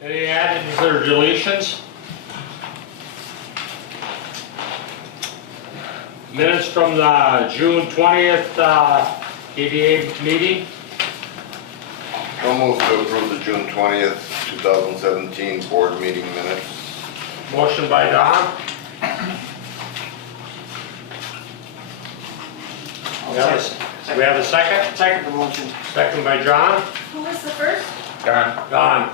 Any additions or deletions? Minutes from the June 20th KDA meeting. I'll move to approve the June 20th, 2017 board meeting minutes. Motion by Don. We have a second? Second the motion. Second by John. Who was the first? Don.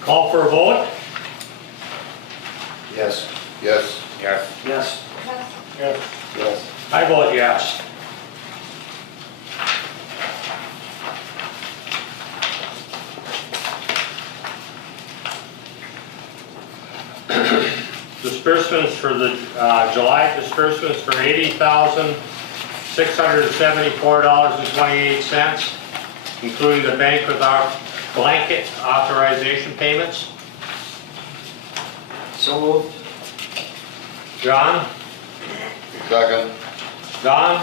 Call for a vote? Yes. Yes. Yes. Yes. Yes. Yes. I vote yes. Disbursements for the July disbursements for $80,674.28, including the bank with our blanket authorization payments. So moved. John? Second. Don?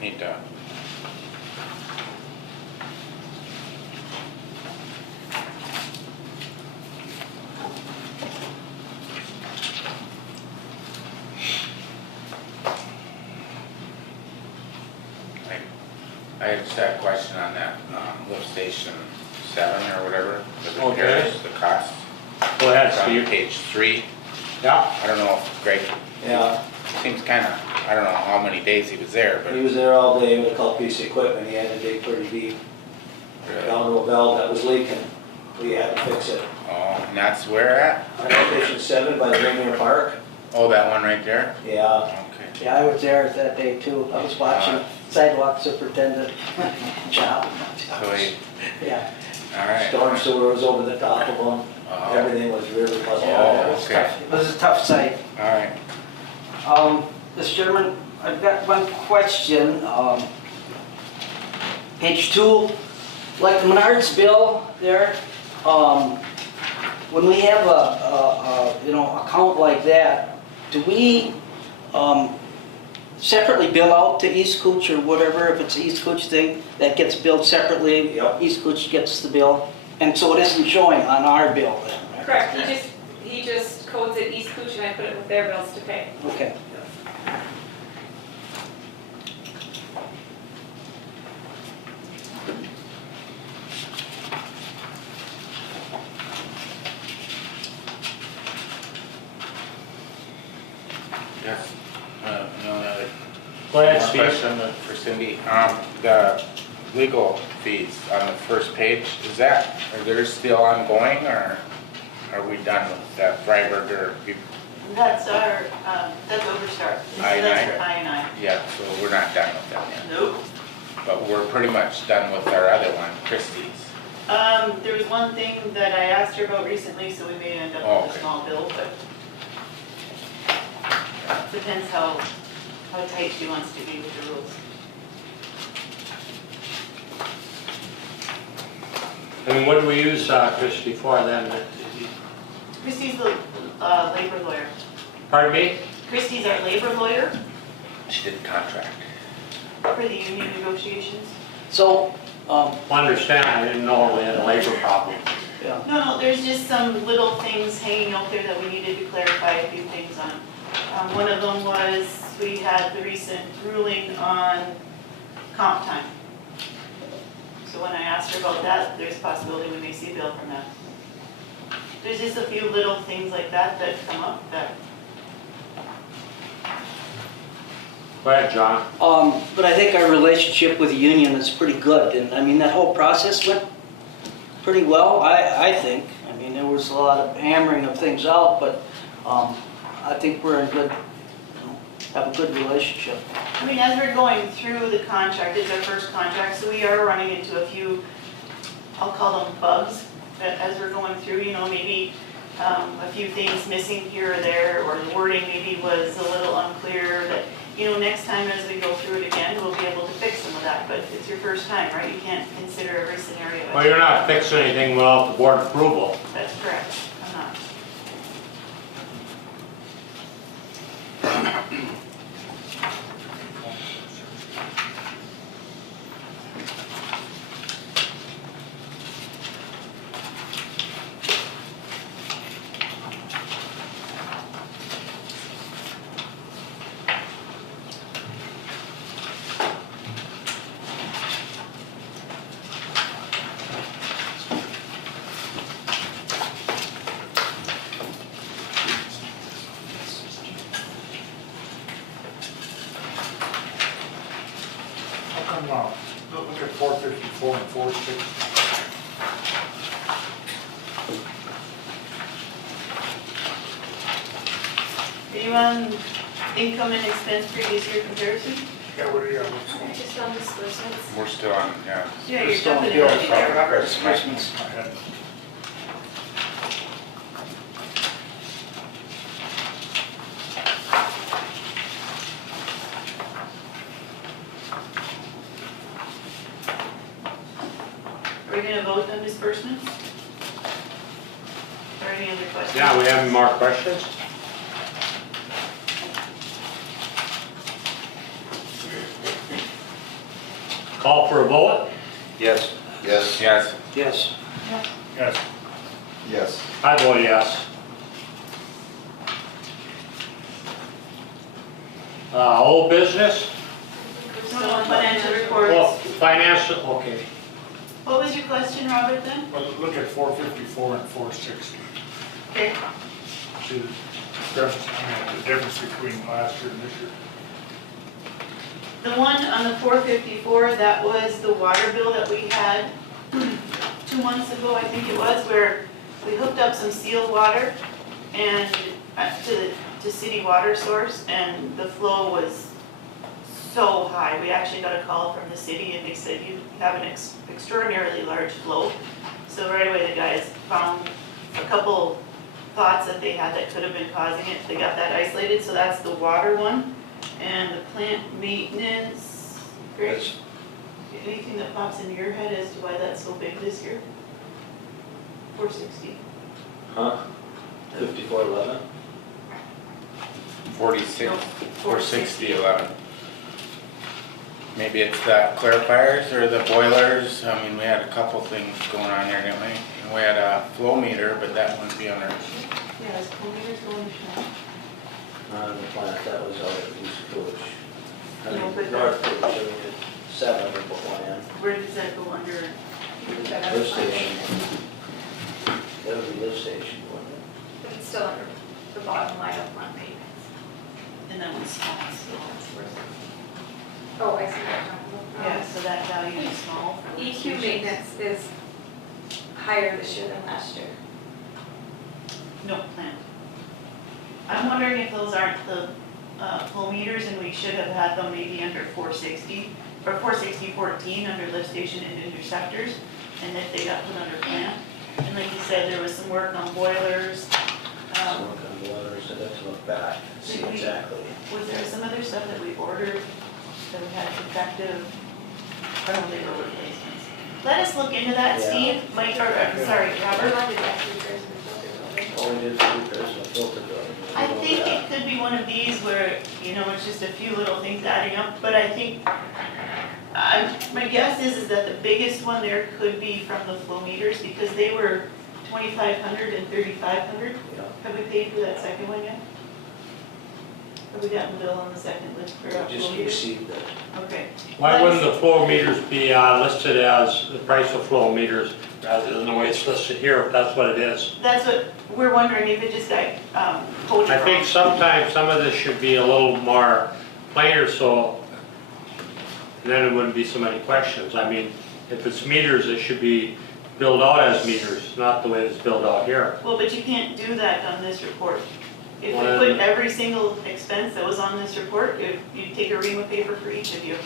Need to. I just had a question on that lift station 7 or whatever, the Okay. repairs, the cost. Go ahead, It's on Steve. page 3. Yeah. I don't know if Greg, Yeah, seems kinda, I don't know how many days he was there, but he was there all day with a couple pieces of equipment. He had to dig pretty deep really. down to a valve that was leaking. We had to fix it. Oh, and that's where at? On Station 7 by the Rainier Park. Oh, that one right there? Yeah. Okay. Yeah, I was there that day too. I was watching sidewalk superintendent job. So he, Yeah, alright. Storm sewer was over the top of them. Oh, Everything was really puzzled. yeah, it was okay. tough. It was a tough site. alright. Mr. Chairman, I've got one question. Page 2, like the Menards bill there, when we have a account like that, do we separately bill out to East Cooch or whatever, if it's East Cooch thing, that gets billed separately? Yep. East Cooch gets the bill, and so it isn't showing on our bill then? right? Correct, he just codes it East Cooch and I put it with their bills to pay. Okay. Yes. No other Go ahead, more Steve. question for Cindy. The legal fees on the first page, are they still ongoing or are we done with that Freiberger? That's our, that's Overstart. So I&I. that's your I&I. Yeah, so we're not done with them yet. Nope. But we're pretty much done with our other one, Christie's. There was one thing that I asked her about recently, so we may end Oh, up with okay. a small bill, but depends how tight she wants to be with the rules. I mean, what do we use Christie for then? Christie's the labor lawyer. Pardon me? Christie's our labor lawyer She did contract. for the union negotiations. So, Understand, I didn't know we had a labor problem. yeah. No, there's just some little things hanging out there that we needed to clarify a few things on. One of them was, we had the recent ruling on comp time. So when I asked her about that, there's a possibility we may see a bill from that. There's just a few little things like that that come up that, Go ahead, John. But I think our relationship with the union is pretty good, and I mean, that whole process went pretty well, I think. I mean, there was a lot of hammering of things out, but I think we're in good, have a good relationship. I mean, as we're going through the contract, it's our first contract, so we are running into a few, I'll call them bugs, that as we're going through, maybe a few things missing here or there, or the wording maybe was a little unclear, that, next time as we go through it again, we'll be able to fix some of that, but it's your first time, right? You can't consider every scenario. Well, you're not fixing anything without the board approval. That's correct, I'm not. How come, look at 454 and 460? Are you on income and expense previous year comparison? Yeah, what do you, Okay, just on disbursements. We're still on, yeah. Yeah, you're Still on jumping bills, in there, Robert. Disbursements. I had, Are we gonna vote on disbursements? Or any other questions? Yeah, we have any more questions? Call for a vote? Yes. Yes. Yes, Yes. yes, Yes. I vote yes. Old business? We're So still on on financial Well, reports, financial, okay. what was your question, Robert, then? well, look at 454 and 460. Okay, See the difference between last year and this year. the one on the 454, that was the water bill that we had 2 months ago, I think it was, where we hooked up some sealed water and to city water source, and the flow was so high. We actually got a call from the city and they said, you have an extraordinarily large flow. So right away, the guys found a couple thoughts that they had that could have been causing it. They got that isolated, so that's the water one. And the plant maintenance, Rich, anything that pops into your head as to why that's so big this year? 460. Huh? 5411? 46, No, 460, 11. Maybe it's the clarifiers or the boilers. I mean, we had a couple things going on there, didn't we? And we had a flow meter, but that wouldn't be under, Yeah, is kilometers going to show? On the plant, that was out at East Coach. I No, mean, but North Coach, I mean, 7 to plan. Where does that go under? Lift station. That would be lift station, wouldn't it? But it's still under the bottom line of plant maintenance. And that one's small, so that's worth it. Oh, I see what you're talking about. Yeah, so that value is small for lift EQ stations. maintenance is higher this year than last year. No plant. I'm wondering if those aren't the flow meters and we should have had them maybe under 460 or 460-14 under lift station and interceptors, and if they got put under plant. And like you said, there was some work on boilers. Some work on boilers, so let's look back, and see Maybe- exactly. Was there some other stuff that we ordered that we had defective? I don't think they were replacements. Let us look into that, Yeah. Steve, Mike, or, sorry, We're Robert. not doing that repairs and filter building. All we did was repairs and filter building. I think it could be one of these where, it's just a few little things adding up, but I think, my guess is that the biggest one there could be from the flow meters, because they were 2,500 and 3,500. Yeah. Have we paid for that second one yet? Have we gotten a bill on the second list for We flow just meters? received it. Okay. Why wouldn't the flow meters be listed as the price of flow meters rather than the way it's listed here, if that's what it is? That's what we're wondering, if it just got coded I wrong. think sometimes some of this should be a little more plainer, so then it wouldn't be so many questions. I mean, if it's meters, it should be billed out as meters, not the way it's billed out here. Well, but you can't do that on this report. If we Well, put every single expense that was on this report, you'd take a ream of paper for each of you.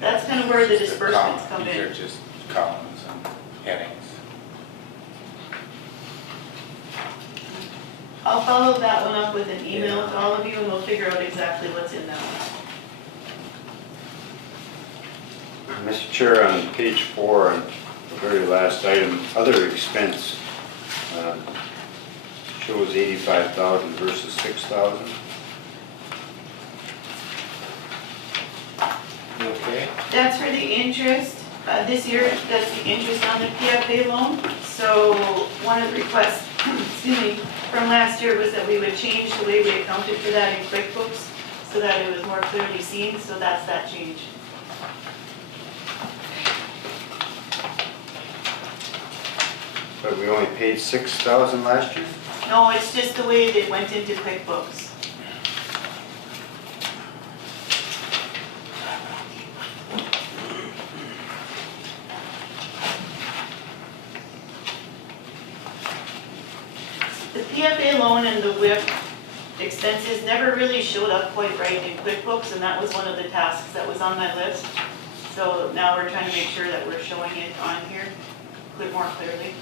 That's kind of where the disbursements come these are in. just columns and headings. I'll follow that one up with an email to all of you and we'll figure out exactly what's in that one. Mr. Chair, on page 4, on the very last item, other expense shows 85,000 versus 6,000. Okay. That's for the interest. This year, that's the interest on the PFA loan. So one of the requests, excuse me, from last year was that we would change the way we accounted for that in QuickBooks so that it was more clearly seen, so that's that change. But we only paid 6,000 last year? No, it's just the way they went into QuickBooks. The PFA loan and the WIP expenses never really showed up quite right in QuickBooks, and that was one of the tasks that was on my list. So now we're trying to make sure that we're showing it on here more clearly.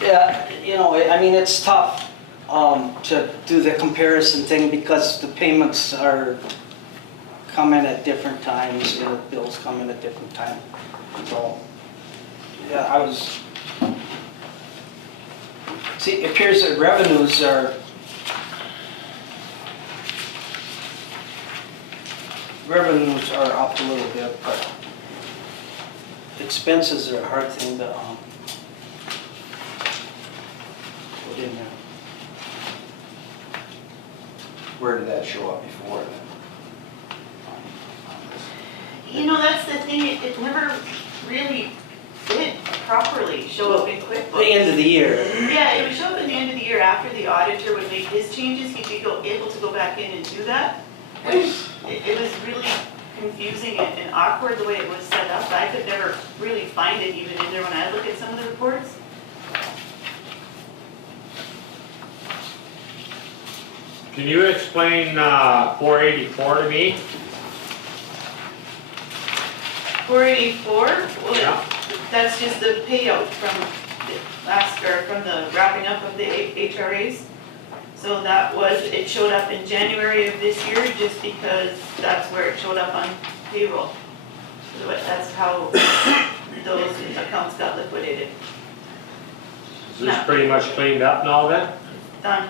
Yeah, you know, I mean, it's tough to do the comparison thing because the payments are coming at different times, and the bills come in at different times. So, yeah, see, it appears that revenues are up a little bit, but expenses are a hard thing to put in there. Where did that show up before then? You know, that's the thing, it never really did properly show up in QuickBooks. The end of the year. Yeah, it would show up at the end of the year after the auditor would make his changes, he'd be able to go back in and do that. It was really confusing and awkward the way it was set up. I could never really find it even in there when I look at some of the reports. Can you explain 484 to me? 484, well, Yeah. that's just the payout from the from the wrapping up of the HRAs. So that was, it showed up in January of this year just because that's where it showed up on payroll. So that's how those accounts got liquidated. Is this pretty much cleaned up now then? Done,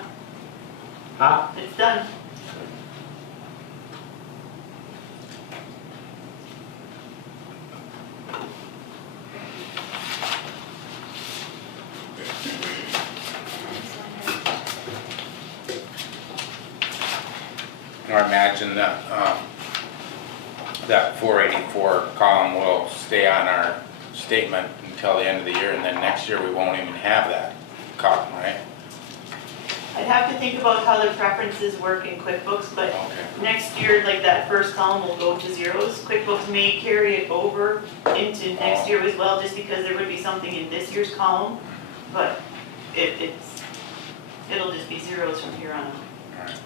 Huh? it's done. Or imagine that, that 484 column will stay on our statement until the end of the year, and then next year we won't even have that column, right? I'd have to think about how the preferences work in QuickBooks, but Okay. next year, like that first column will go to zeros. QuickBooks may carry it over into next year as well, just because there would be something in this year's column, but it'll just be zeros from here on out. All right.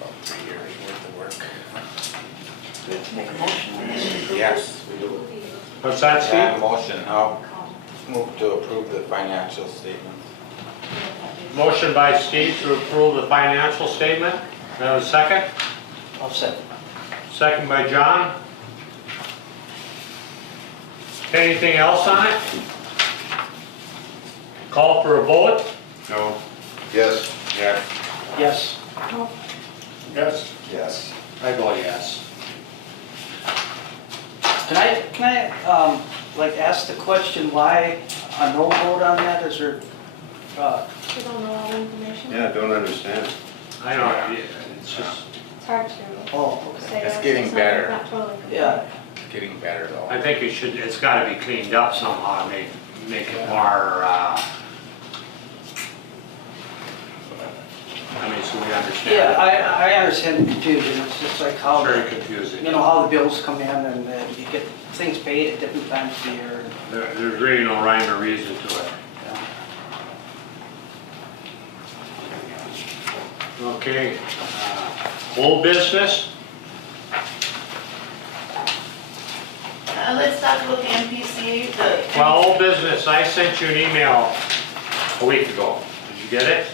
About 3 years worth of work. Do we have to make a motion on this? Yes, we do. What's that, Yeah, Steve? motion, I'll move to approve the financial statement. Motion by Steve to approve the financial statement. Do I have a second? I'll second. Second by John. Anything else on it? Call for a vote? No. Yes. Yes. Yes. Yes. Yes. I vote yes. Can I like ask the question why a no vote on that? Is there, You don't know all the information? Yeah, I don't understand. I don't, it's just, It's hard to oh, okay. say. It's yes, getting not- better. Not totally. Yeah. It's getting better though. I think it should, it's gotta be cleaned up somehow, make it more, I mean, so we understand. Yeah, I understand the confusion. It's just like how, Very confusing. you know, how the bills come in and you get things paid at different times of the year. There's really no rhyme or reason to it. Okay, old business? Let's talk about the MPC, Well, old business, I sent you an email a week ago. Did you get it?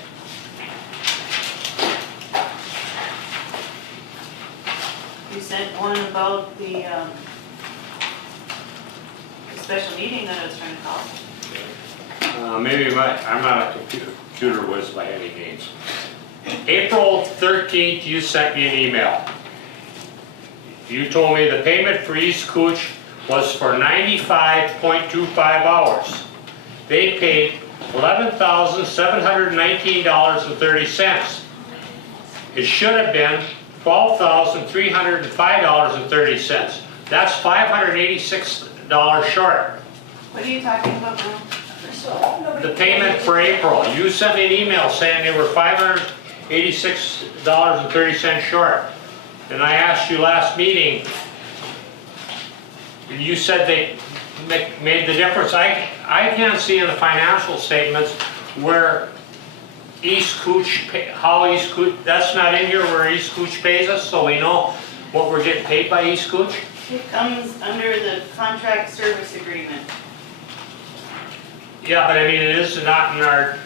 You sent one about the special meeting that I was trying to call. I'm not a computer whiz by any means. April 13th, you sent me an email. You told me the payment for East Cooch was for 95.25 hours. They paid $11,719.30. It should have been $12,305.30. That's $586 short. What are you talking about now? The payment for April, you sent me an email saying they were $586.30 short. And I asked you last meeting, and you said they made the difference. I can't see in the financial statements where East Cooch, how East Cooch, that's not in here where East Cooch pays us, so we know what we're getting paid by East Cooch? It comes under the contract service agreement. Yeah, but I mean, it is not in our,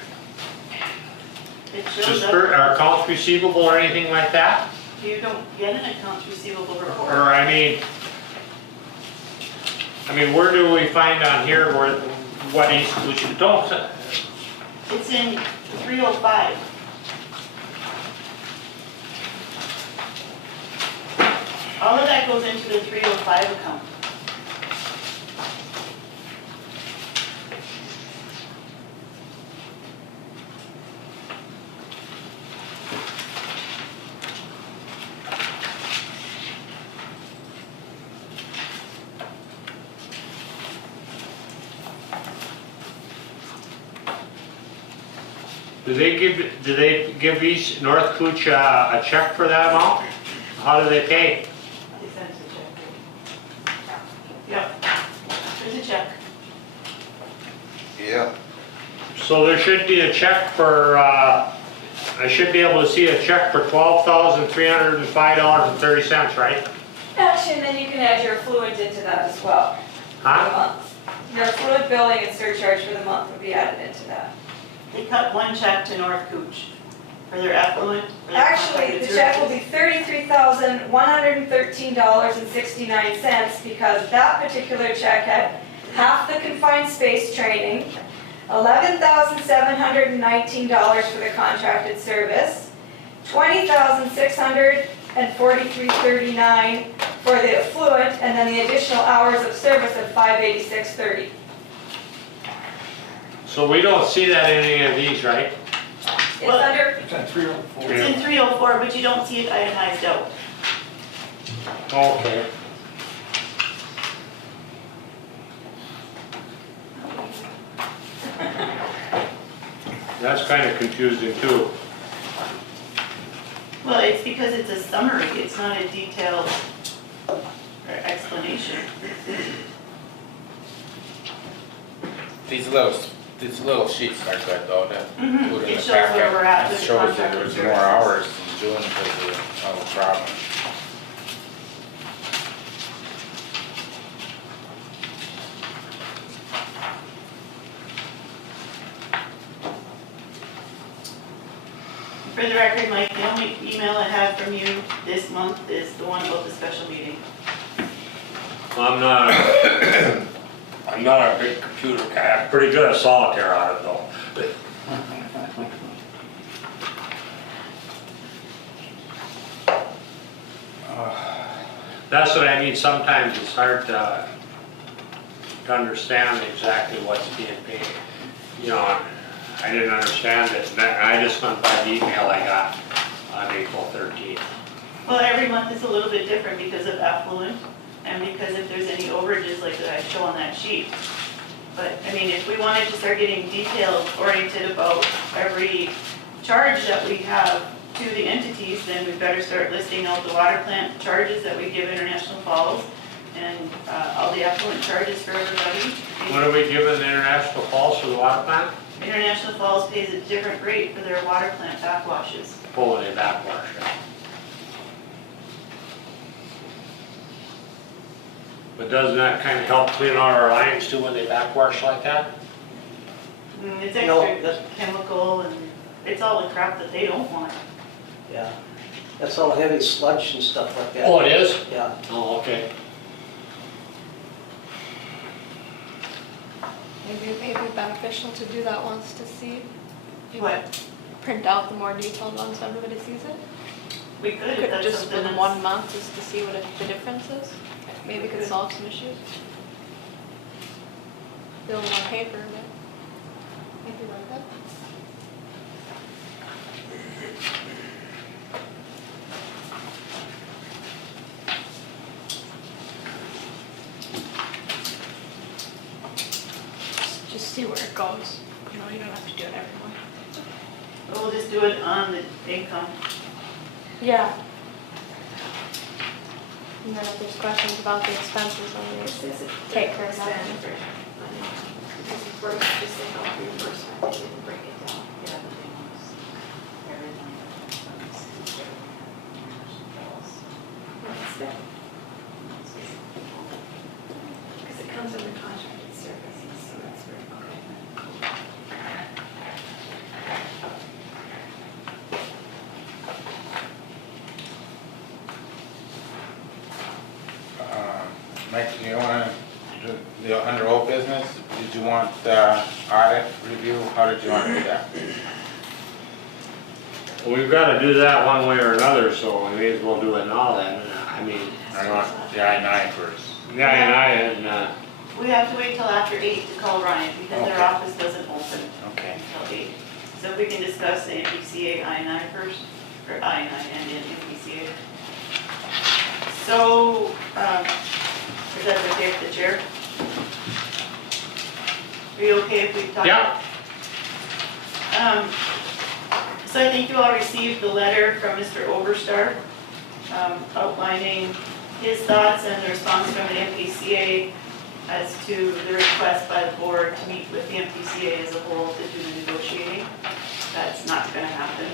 It shows up, our accounts receivable or anything like that? you don't get an accounts receivable report. Or, I mean, where do we find on here where, what East Cooch, don't, It's in 305. All of that goes into the 305 account. do they give East, North Cooch a check for that amount? How do they pay? They sent us a check. Yep, there's a check. Yeah, So there should be a check for, I should be able to see a check for $12,305.30, right? Actually, and then you can add your fluid into that as well. For the Huh? month. Your fluid billing and surcharge for the month would be added into that. They cut one check to North Cooch for their affluent. for their Actually, contracted the check will be services. $33,113.69 because that particular check had half the confined space training, $11,719 for the contracted service, $20,643.39 for the affluent, and then the additional hours of service of $586.30. So we don't see that in any of these, right? It's Well- under, It's on 304. It's in 304, but you don't see it itemized out. Okay. That's kind of confusing too. Well, it's because it's a summary, it's not a detailed explanation. These little sheets are good though, to Mhm. put in It the shows where packet. we're at It with the shows that contracted there's more services. hours in June because of the problem. For the record, Mike, the only email I have from you this month is the one about the special meeting. I'm not a big computer guy. I'm pretty good at solitaire on it though. That's what I mean, sometimes it's hard to understand exactly what's being paid. You know, I didn't understand it, and I just went by the email I got on April 13th. Well, every month is a little bit different because of affluent and because if there's any overages like that I show on that sheet. But, I mean, if we wanted to start getting detailed oriented about every charge that we have to the entities, then we better start listing out the water plant charges that we give International Falls and all the affluent charges for everybody. What are we giving the International Falls for the water plant? International Falls pays a different rate for their water plant backwashes. Pulling it backwash. But doesn't that kind of help clean out our lines too when they backwash like that? It's You know, extra that's- chemical and it's all the crap that they don't want. Yeah, that's all heavy sludge and stuff like that. Oh, it is? Yeah, Oh, okay. Maybe it may be beneficial to do that once to see. What? Print out the more detailed ones so everybody sees it. We could, if Could that's just something in that's. 1 month just to see what the difference is. Maybe could solve some issues. Still more paper, but maybe like that. Just see where it goes. You know, you don't have to do it every month. We'll just do it on the income. Yeah. And then if there's questions about the expenses, then we take care of that. This is where it's just like a reimbursement, they didn't break it down. Yeah, but they want us everything. What's that? Because it comes under contracted services, so that's where, okay. Mike, do you want to, the under old business, did you want the audit review? How did you want to do that? Well, we've got to do that one way or another, so we may as well do it now then. I mean, Or you want the I-9 first? yeah, We have to wait till after 8 to call Ryan because their Okay. office doesn't open Okay. until 8. So if we can discuss the MPCA I-9 first, or I-9 and the MPCA. So, is that okay with the chair? Are you okay if we talk? Yeah. So I think you all received the letter from Mr. Overstar outlining his thoughts and the response from the MPCA as to the request by the board to meet with the MPCA as a whole to do the negotiating. That's not going to happen.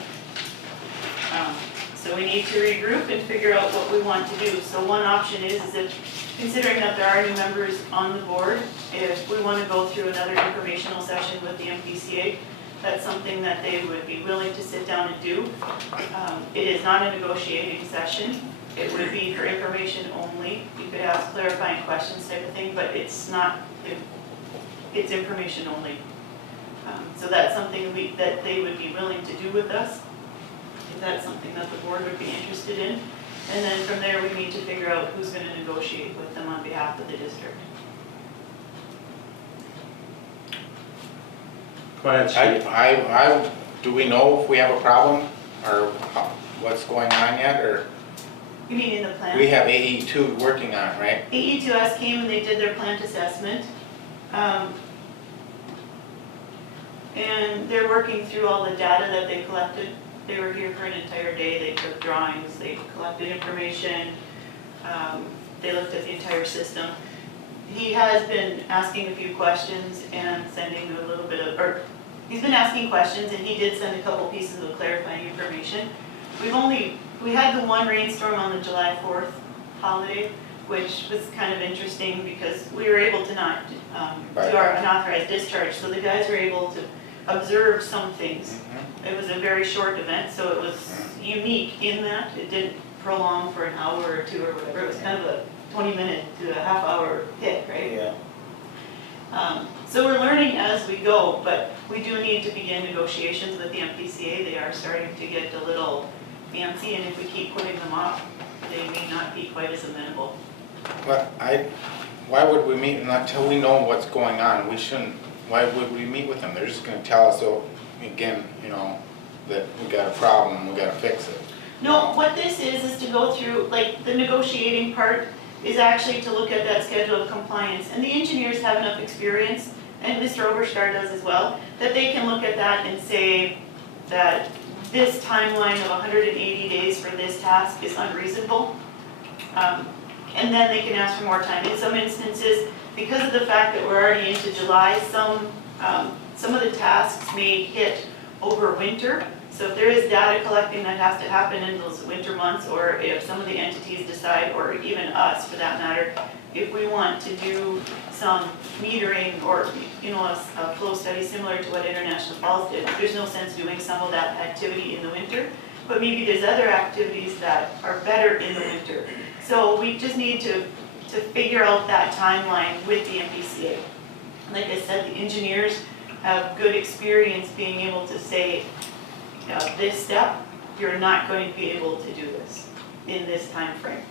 So we need to regroup and figure out what we want to do. So one option is if, considering that there are new members on the board, if we want to go through another informational session with the MPCA, that's something that they would be willing to sit down and do. It is not a negotiating session. It would be for information only. You could ask clarifying questions type of thing, but it's not, it's information only. So that's something that they would be willing to do with us, if that's something that the board would be interested in. And then from there, we need to figure out who's going to negotiate with them on behalf of the district. Go ahead, Steve. Do we know if we have a problem or what's going on yet, or? You mean in the plan? We have AE2 working on it, right? AE2S came and they did their plant assessment. And they're working through all the data that they collected. They were here for an entire day. They took drawings, they collected information, they looked at the entire system. He has been asking a few questions and sending a little bit of, or he's been asking questions and he did send a couple pieces of clarifying information. We had the one rainstorm on the July 4th holiday, which was kind of interesting because we were able to not do our unauthorized discharge. So the guys were able to observe some things. It was a very short event, so it was unique in that it didn't prolong for an hour or two or whatever. It was kind of a 20-minute to a half-hour hit, right? yeah. So we're learning as we go, but we do need to begin negotiations with the MPCA. They are starting to get a little fancy, and if we keep putting them off, they may not be quite as amenable. But why would we meet until we know what's going on? We shouldn't, why would we meet with them? They're just gonna tell us, so, again, you know, that we got a problem, we gotta fix it. No, what this is to go through, like, the negotiating part is actually to look at that schedule of compliance. And the engineers have enough experience, and Mr. Overstar does as well, that they can look at that and say that this timeline of 180 days for this task is unreasonable. And then they can ask for more time. In some instances, because of the fact that we're already into July, some of the tasks may hit over winter. So if there is data collecting that has to happen in those winter months, or if some of the entities decide, or even us for that matter, if we want to do some metering or, you know, a flow study similar to what International Falls did. There's no sense doing some of that activity in the winter, but maybe there's other activities that are better in the winter. So we just need to figure out that timeline with the MPCA. Like I said, the engineers have good experience being able to say, this step, you're not going to be able to do this in this time frame.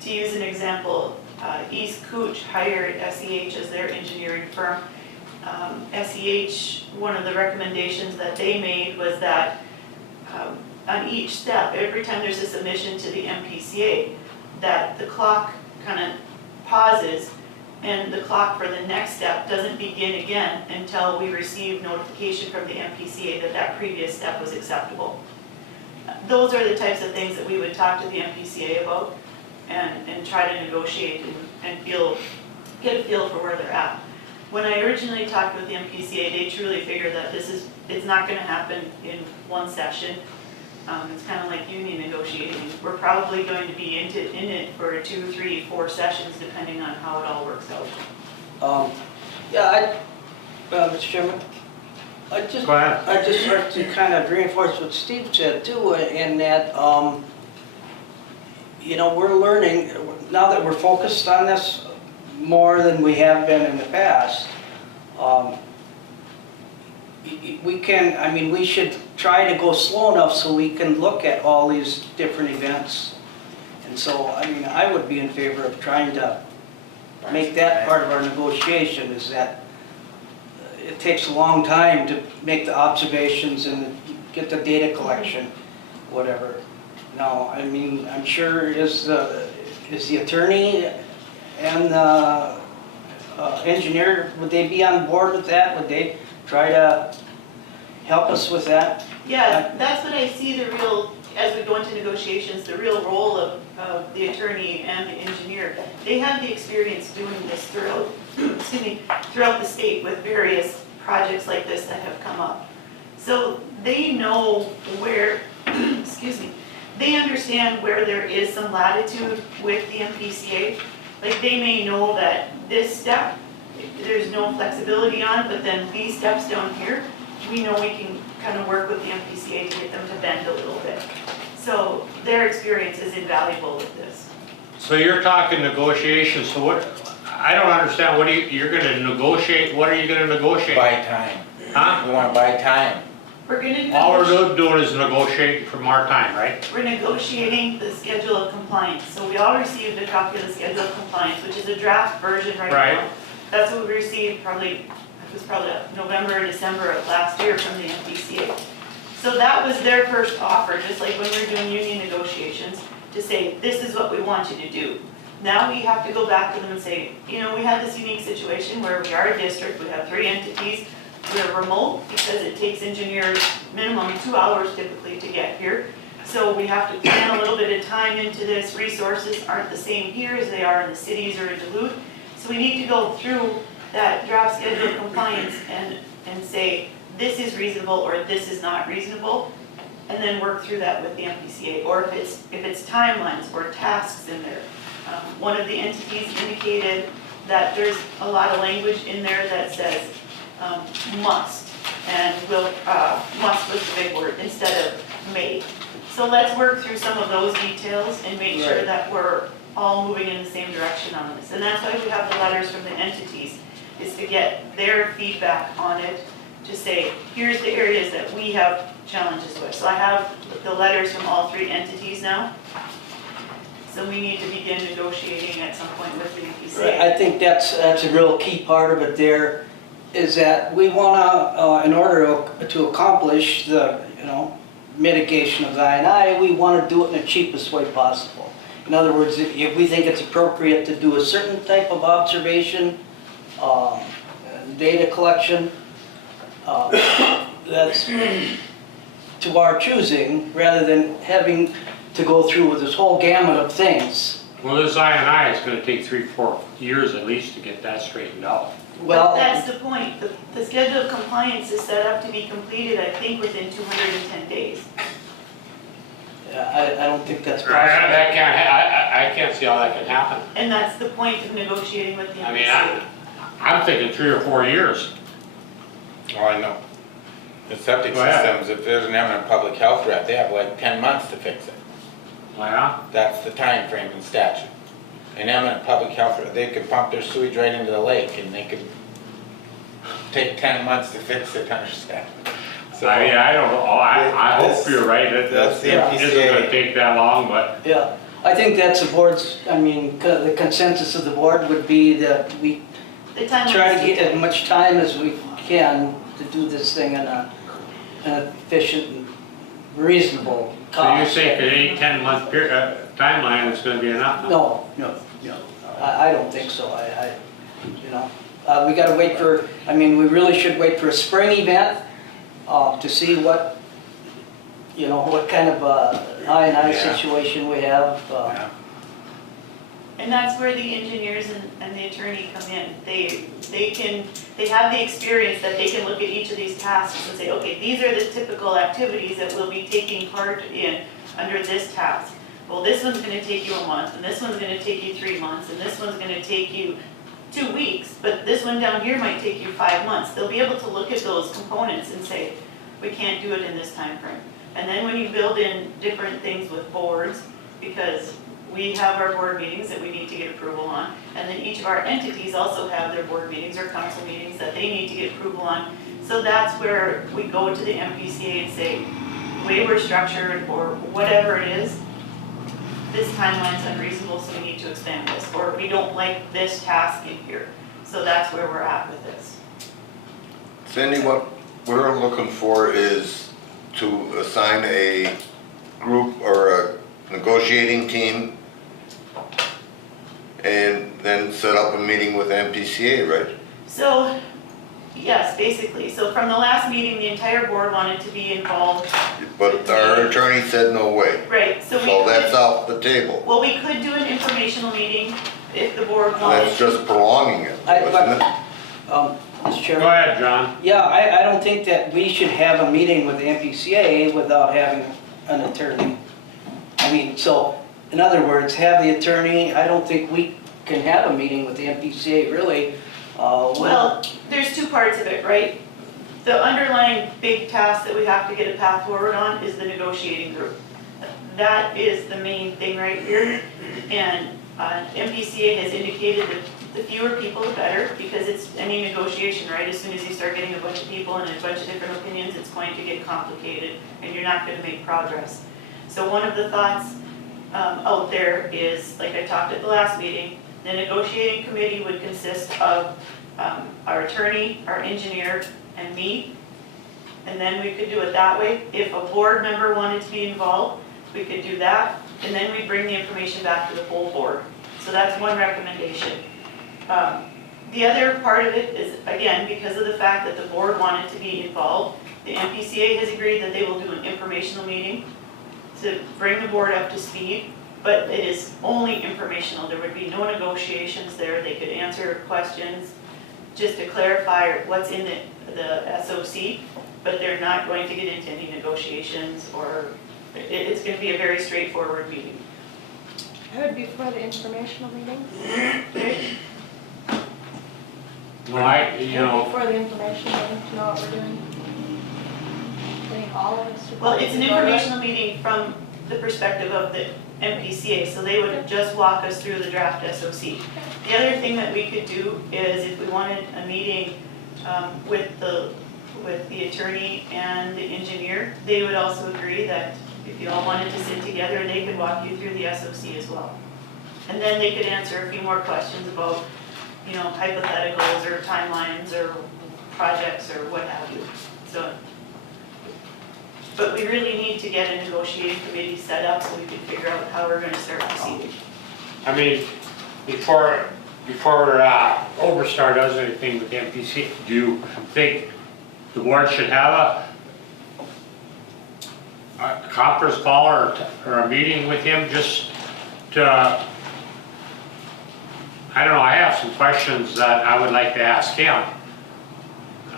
To use an example, East Cooch hired SEH as their engineering firm. SEH, one of the recommendations that they made was that on each step, every time there's a submission to the MPCA, that the clock kind of pauses and the clock for the next step doesn't begin again until we receive notification from the MPCA that that previous step was acceptable. Those are the types of things that we would talk to the MPCA about and try to negotiate and get a feel for where they're at. When I originally talked with the MPCA, they truly figured that it's not going to happen in one session. It's kind of like union negotiating. We're probably going to be in it for 2, 3, 4 sessions, depending on how it all works out. Mr. Chairman, Go ahead. I just like to kind of reinforce what Steve said too, in that, you know, we're learning, now that we're focused on this more than we have been in the past, we should try to go slow enough so we can look at all these different events. And so, I would be in favor of trying to make that part of our negotiation, is that it takes a long time to make the observations and get the data collection, whatever. Now, I'm sure is the attorney and the engineer, would they be on board with that? Would they try to help us with that? Yeah, that's what I see as we go into negotiations, the real role of the attorney and the engineer. They have the experience doing this throughout, throughout the state with various projects like this that have come up. So they know where, they understand where there is some latitude with the MPCA. Like they may know that this step, there's no flexibility on, but then these steps down here, we know we can kind of work with the MPCA to get them to bend a little bit. So their experience is invaluable with this. So you're talking negotiations, so what, I don't understand, you're gonna negotiate, what are you gonna negotiate? Buy time. Huh? We want to buy time. We're gonna All we're doing is negotiating from our time, right? We're negotiating the schedule of compliance. So we all received a copy of the schedule of compliance, which is a draft version right now. That's what we received it was probably November or December of last year from the MPCA. So that was their first offer, just like when we were doing union negotiations, to say, this is what we want you to do. Now we have to go back to them and say, you know, we had this unique situation where we are a district, we have 3 entities, we're remote because it takes engineers minimum 2 hours typically to get here. So we have to plan a little bit of time into this. Resources aren't the same here as they are in the cities or in Duluth. So we need to go through that draft schedule of compliance and say, this is reasonable or this is not reasonable, and then work through that with the MPCA. Or if it's timelines or tasks in there. One of the entities indicated that there's a lot of language in there that says must, and must was the big word instead of may. So let's work through some of those details and make sure that we're all moving in the same direction on this. And that's why we have the letters from the entities, is to get their feedback on it, to say, here's the areas that we have challenges with. So I have the letters from all 3 entities now. So we need to begin negotiating at some point with the MPCA. I think that's a real key part of it there, is that we want to, in order to accomplish the, mitigation of the I&I, we want to do it in the cheapest way possible. In other words, if we think it's appropriate to do a certain type of observation, data collection, that's to our choosing, rather than having to go through with this whole gamut of things. Well, this I&I is gonna take 3-4 years at least to get that straightened out. Well, that's the point. The schedule of compliance is set up to be completed, I think, within 210 days. I don't think that's possible. I can't see how that can happen. And that's the point of negotiating with the I mean, MPCA. I'm thinking 3 or 4 years. Oh, I know. The septic Go ahead. systems, if there's an eminent public health threat, they have like 10 months to fix it. Oh, yeah? That's the time frame in statute. An eminent public health threat, they could pump their sewage right into the lake and they could take 10 months to fix it, understand? So, I mean, I don't know, I hope This- you're right, it that's the isn't MPCA. gonna take that long, but Yeah, I think that's the board's, I mean, the consensus of the board would be that we The timeline try is to get as much time as we can to do this thing in an efficient and reasonable so you cost. think an 8-10 month timeline is gonna be enough? No, I don't think so, you know, we gotta wait for, I mean, we really should wait for a spring event, to see what, you know, what kind of, I&I Yeah. situation we have, yeah. And that's where the engineers and the attorney come in. They have the experience that they can look at each of these tasks and say, okay, these are the typical activities that we'll be taking part in under this task. Well, this one's gonna take you a month, and this one's gonna take you 3 months, and this one's gonna take you 2 weeks, but this one down here might take you 5 months. They'll be able to look at those components and say, we can't do it in this time frame. And then when you build in different things with boards, because we have our board meetings that we need to get approval on, and then each of our entities also have their board meetings or council meetings that they need to get approval on. So that's where we go to the MPCA and say, the way we're structured, or whatever it is, this timeline's unreasonable, so we need to expand this, or we don't like this task in here. So that's where we're at with this. Cindy, what we're looking for is to assign a group or a negotiating team and then set up a meeting with MPCA, right? So, yes, basically. So from the last meeting, the entire board wanted to be involved. But our attorney said no way. Right, so we So that's could, off the table. well, we could do an informational meeting if the board wanted. That's just prolonging it, isn't it? Mr. Go Chairman. ahead, John. Yeah, I don't think that we should have a meeting with the MPCA without having an attorney. I mean, so, in other words, have the attorney, I don't think we can have a meeting with the MPCA really. Well, there's two parts of it, right? The underlying big task that we have to get a path forward on is the negotiating group. That is the main thing right here. And MPCA has indicated that the fewer people the better, because it's any negotiation, right? As soon as you start getting a bunch of people and a bunch of different opinions, it's going to get complicated and you're not going to make progress. So one of the thoughts out there is, like I talked at the last meeting, the negotiating committee would consist of our attorney, our engineer, and me. And then we could do it that way. If a board member wanted to be involved, we could do that. And then we bring the information back to the full board. So that's one recommendation. The other part of it is, again, because of the fact that the board wanted to be involved, the MPCA has agreed that they will do an informational meeting to bring the board up to speed, but it is only informational. There would be no negotiations there. They could answer questions just to clarify what's in the SOC, but they're not going to get into any negotiations, or it's going to be a very straightforward meeting. I would be for the informational meeting. No, you know, For the information meeting, to know what we're doing. I think all of us. should Well, it's an probably go to it. informational meeting from the perspective of the MPCA, so they would just walk us through the draft SOC. The other thing that we could do is if we wanted a meeting with the attorney and the engineer, they would also agree that if you all wanted to sit together, they could walk you through the SOC as well. And then they could answer a few more questions about, you know, hypotheticals or timelines or projects or what have you. So, but we really need to get a negotiating committee set up so we can figure out how we're gonna start proceeding. I mean, before Overstar does anything with the MPC, do you think the board should have a conference call or a meeting with him just to, I don't know, I have some questions that I would like to ask him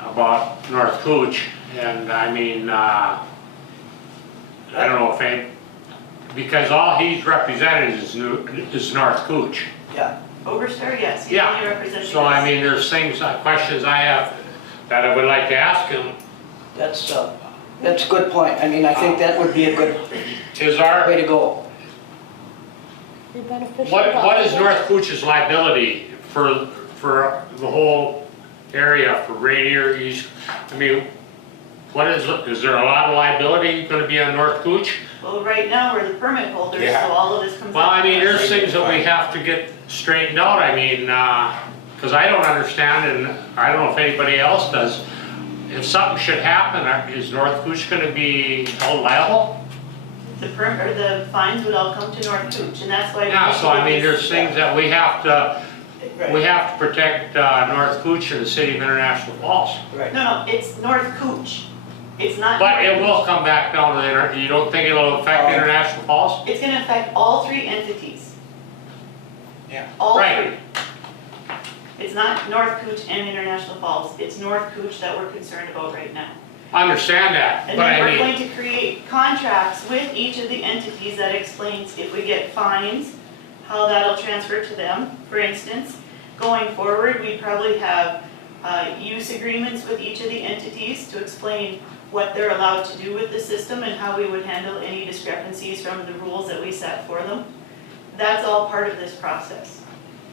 about North Cooch, and I mean, I don't know if because all he's represented is North Cooch. Yeah, Overstar, yes, he's Yeah. only representing So I us. mean, there's things, questions I have that I would like to ask him. that's a good point. I mean, I think that would be a good Is our, way to go. Be beneficial. what is North Cooch's liability for the whole area, for Radier, East? I mean, is there a lot of liability gonna be on North Cooch? Well, right now, we're the permit holders, Yeah. so all of this comes out. Well, I mean, of us. there's things that we have to get straightened out, I mean, because I don't understand, and I don't know if anybody else does. If something should happen, is North Cooch gonna be held liable? The fines would all come to North Cooch, and that's why. we Yeah, so I mean, need to- there's things that we have to protect North Cooch and the city of International Falls. Right. No, it's North Cooch. It's not. But it North will Cooch. come back down to you don't think it'll affect International Falls? It's gonna affect all three entities. Yeah. All Right. three. It's not North Cooch and International Falls, it's North Cooch that we're concerned about right now. I understand that, And but then I we're mean, going to create contracts with each of the entities that explains if we get fines, how that'll transfer to them, for instance. Going forward, we probably have use agreements with each of the entities to explain what they're allowed to do with the system and how we would handle any discrepancies from the rules that we set for them. That's all part of this process.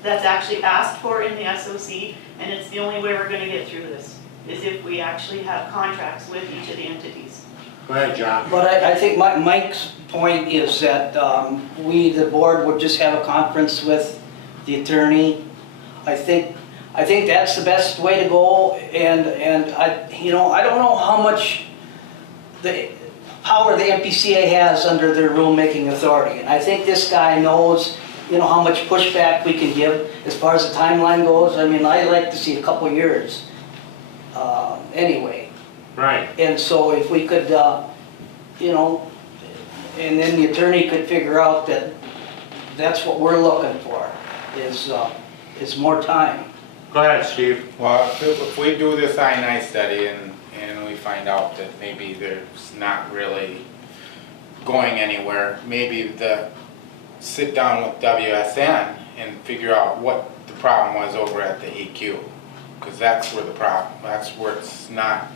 That's actually asked for in the SOC, and it's the only way we're gonna get through this, is if we actually have contracts with each of the entities. go ahead, John. But I think Mike's point is that we, the board, would just have a conference with the attorney. I think that's the best way to go, and I don't know how much the power the MPCA has under their rulemaking authority. And I think this guy knows, how much pushback we can give as far as the timeline goes. I mean, I like to see a couple years, anyway. Right. And so if we could, and then the attorney could figure out that that's what we're looking for, is more time. Go ahead, Steve. Well, if we do this INI study and we find out that maybe there's not really going anywhere, maybe sit down with WSN and figure out what the problem was over at the EQ. Because that's where it's not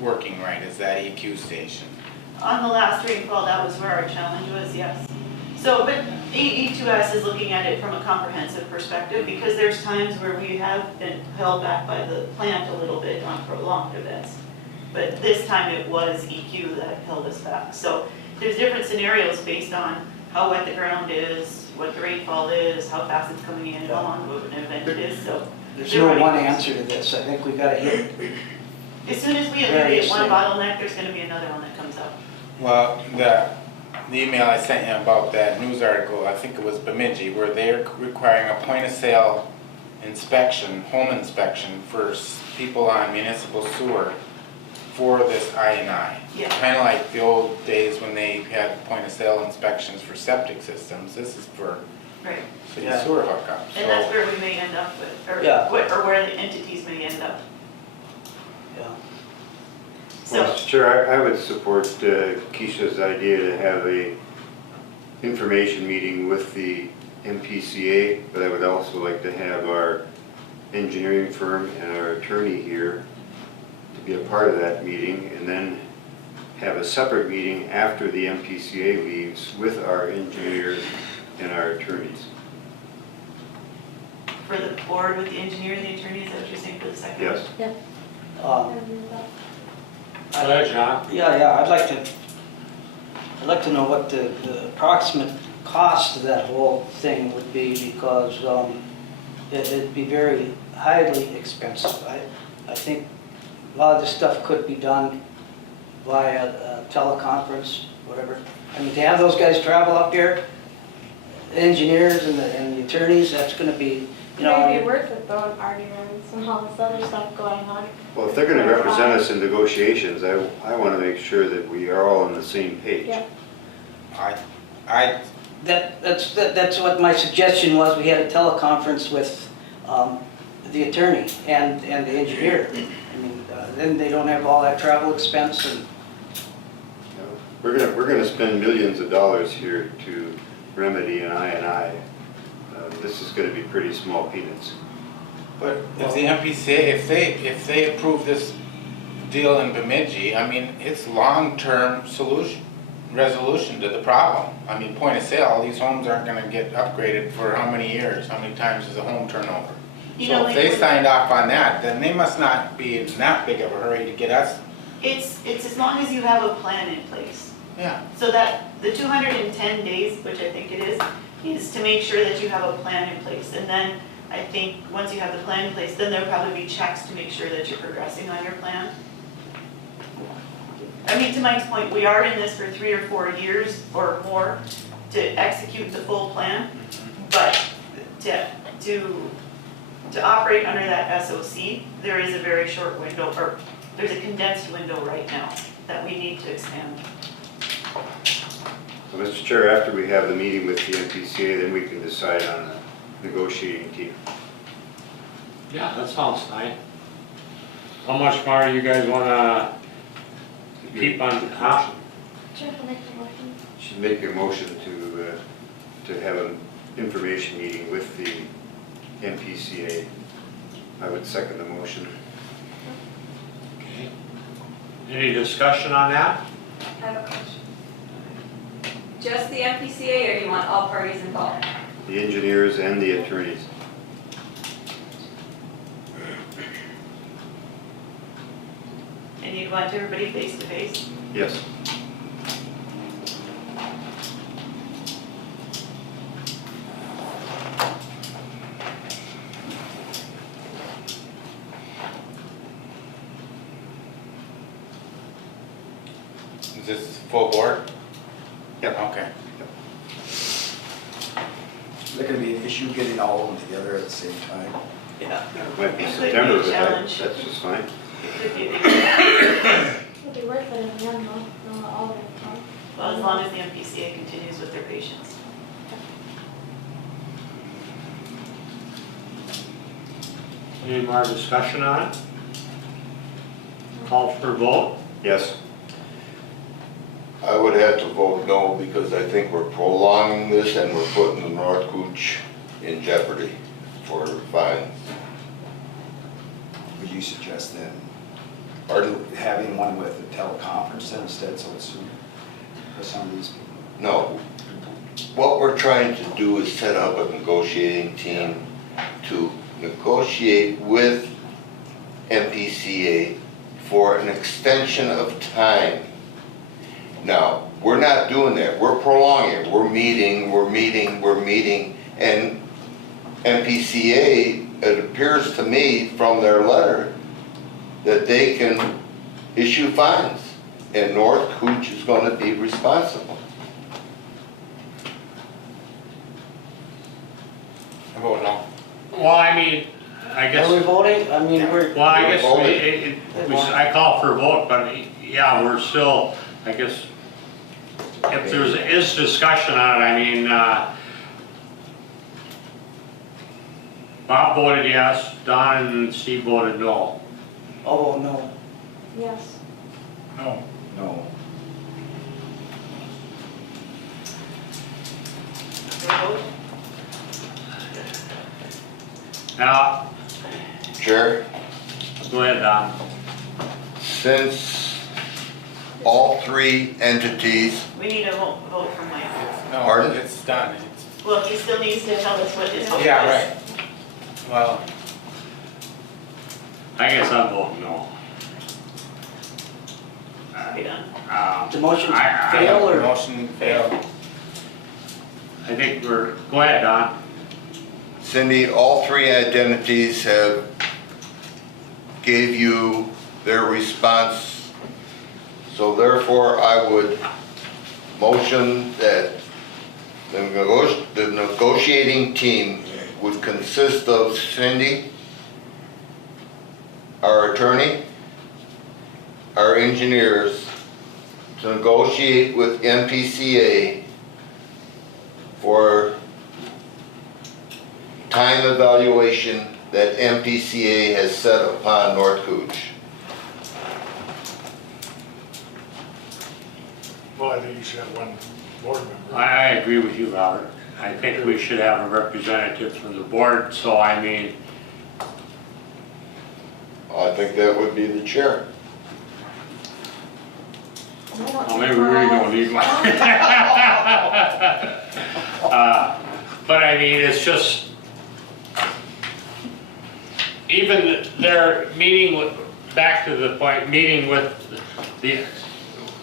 working right, is that EQ station. On the last rainfall, that was where our challenge was, yes. So, but E2S is looking at it from a comprehensive perspective, because there's times where we have been held back by the plant a little bit on prolonged events. But this time it was EQ that held us back. So there's different scenarios based on how wet the ground is, what the rainfall is, how fast it's coming in, how long of an event it is, so. There's no one answer to this. I think we gotta hit. As soon as we alleviate one bottleneck, there's gonna be another one that comes up. Well, the email I sent you about that news article, I think it was Bemidji, where they're requiring a point of sale inspection, home inspection for people on municipal sewer for this INI. Yeah. Kind of like the old days when they had point of sale inspections for septic systems. This is for Right. city Yeah. sewer hookups. And that's where we may end up with, or Yeah. where the entities may end up. Yeah. So, Well, Mr. Chair, I would support Keisha's idea to have a information meeting with the MPCA, but I would also like to have our engineering firm and our attorney here to be a part of that meeting, and then have a separate meeting after the MPCA leaves with our engineers and our attorneys. for the board with the engineer and the attorney, is that what you're saying for the second? Yes. Um, Go ahead, John. Yeah, I'd like to know what the approximate cost of that whole thing would be, because it'd be very highly expensive. I think a lot of this stuff could be done via teleconference, whatever. I mean, to have those guys travel up here, the engineers and the attorneys, that's gonna be, It might be worth it though, arguments and all this other stuff going on. Well, if they're going to represent us in negotiations, I want to make sure that we are all on the same page. Yeah. That's what my suggestion was. We had a teleconference with the attorney and the engineer. I mean, then they don't have all that travel expense and. We're gonna spend millions of dollars here to remedy an I. This is gonna be pretty small peanuts. But if the MPCA, if they approve this deal in Bemidji, I mean, it's long-term resolution to the problem. I mean, point of sale, these homes aren't gonna get upgraded for how many years? How many times is a home turnover? You know, So if they like, signed off on that, then they must not be in that big of a hurry to get us, it's as long as you have a plan in place. yeah. So that, the 210 days, which I think it is to make sure that you have a plan in place. And then, I think, once you have the plan in place, then there'll probably be checks to make sure that you're progressing on your plan. I mean, to Mike's point, we are in this for 3 or 4 years or more to execute the full plan, but to operate under that SOC, there is a very short window, or there's a condensed window right now that we need to expand. So, Mr. Chair, after we have the meeting with the MPCA, then we can decide on the negotiating team. Yeah, that sounds fine. How much more do you guys wanna keep on, huh? Jeff will make the motion. Should make a motion to have an information meeting with the MPCA. I would second the motion. Okay. Any discussion on that? I have a question. Just the MPCA, or do you want all parties involved? The engineers and the attorneys. And you'd want everybody face to face? Yes. Is this full board? Yep. Okay. Is there gonna be an issue getting all of them together at the same time? Yeah. It might be It could be a September, but challenge. that's just fine. It could be a big challenge. It'll be worth it in the end, though, not all of it, huh? Well, as long as the MPCA continues with their patience. Any more discussion on it? Call for a vote? Yes. I would have to vote no because I think we're prolonging this and we're putting the North Cooch in jeopardy for fines. Would you suggest then Pardon? having one with a teleconference then instead, so it's sooner for some of these people? No. What we're trying to do is set up a negotiating team to negotiate with MPCA for an extension of time. Now, we're not doing that. We're prolonging. We're meeting, and MPCA, it appears to me from their letter that they can issue fines, and North Cooch is going to be responsible. I vote no. Well, I mean, I guess. Are we voting? I mean, we're. Well, I guess Voting. I call for a vote, but yeah, we're still, I guess, if is discussion on it, I mean, Bob voted yes, Don and Steve voted no. Oh, no. Yes. No. No. Your vote? Now, Chair, go ahead, Don. since all three entities, We need a vote from Mike. No, Pardon? it's done. It's- Well, he still needs to tell us what his vote is. Yeah, right. Well, I guess I'm voting no. Are we done? The motion I- fail or? motion failed. I think go ahead, Don. Cindy, all three identities have gave you their response. So therefore, I would motion that the negotiating team would consist of Cindy, our attorney, our engineers, to negotiate with MPCA for time evaluation that MPCA has set upon North Cooch. Well, I think you should have one board member. I agree with you, Robert. I think we should have a representative from the board, so I mean, I think that would be the chair. well, maybe we really don't need one. But I mean, it's just, even their meeting with, back to the point, meeting with the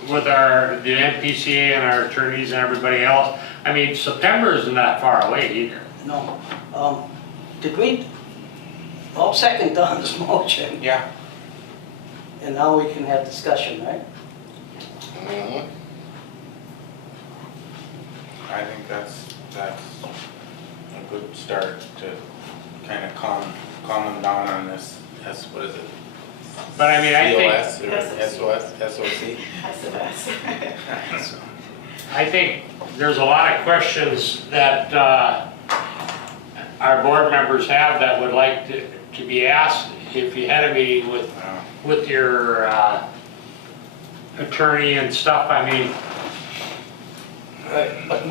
MPCA and our attorneys and everybody else. I mean, September isn't that far away either. No. Did we, I'll second Don's motion, Yeah, and now we can have discussion, right? Mhm. I think that's a good start to kind of calm them down on this, what is it? But I mean, I think, COS or SOC? I think there's a lot of questions that our board members have that would like to be asked if you had a meeting with your attorney and stuff. I mean, But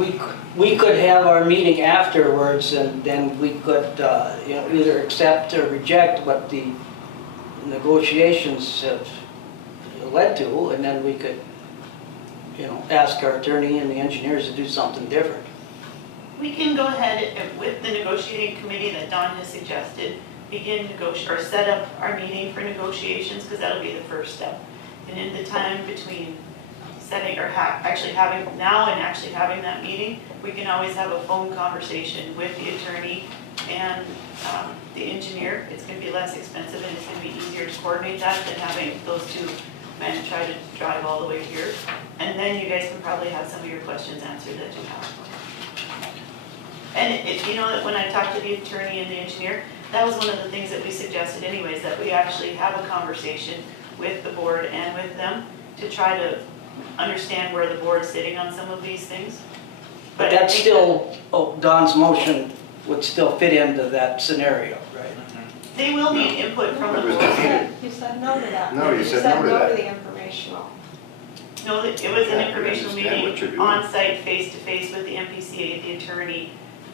we could have our meeting afterwards, and then we could, either accept or reject what the negotiations have led to, and then we could, ask our attorney and the engineers to do something different. We can go ahead and with the negotiating committee that Don has suggested, begin or set up our meeting for negotiations, because that'll be the first step. And in the time between setting or actually having that meeting, we can always have a phone conversation with the attorney and the engineer. It's going to be less expensive and it's going to be easier to coordinate that than having those two men try to drive all the way here. And then you guys can probably have some of your questions answered that you have. And that when I talked to the attorney and the engineer, that was one of the things that we suggested anyways, that we actually have a conversation with the board and with them to try to understand where the board's sitting on some of these things. But that's still, Don's motion would still fit into that scenario, right? They will need input from the It was board. defeated. You said no to that. No, you said no to You said no that. to the informational. No, it was an Yeah, informational I understand what you're meeting, doing. on-site, face-to-face with the MPCA, the attorney,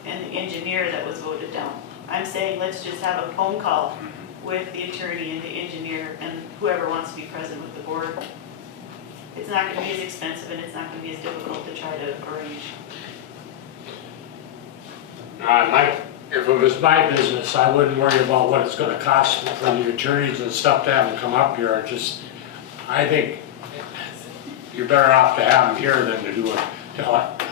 and the engineer that was voted down. I'm saying let's just have a phone call with the attorney and the engineer and whoever wants to be present with the board. It's not gonna be as expensive and it's not gonna be as difficult to try to arrange. if it was my business, I wouldn't worry about what it's gonna cost for the attorneys and stuff to have them come up here. I think you're better off to have them here than to do it.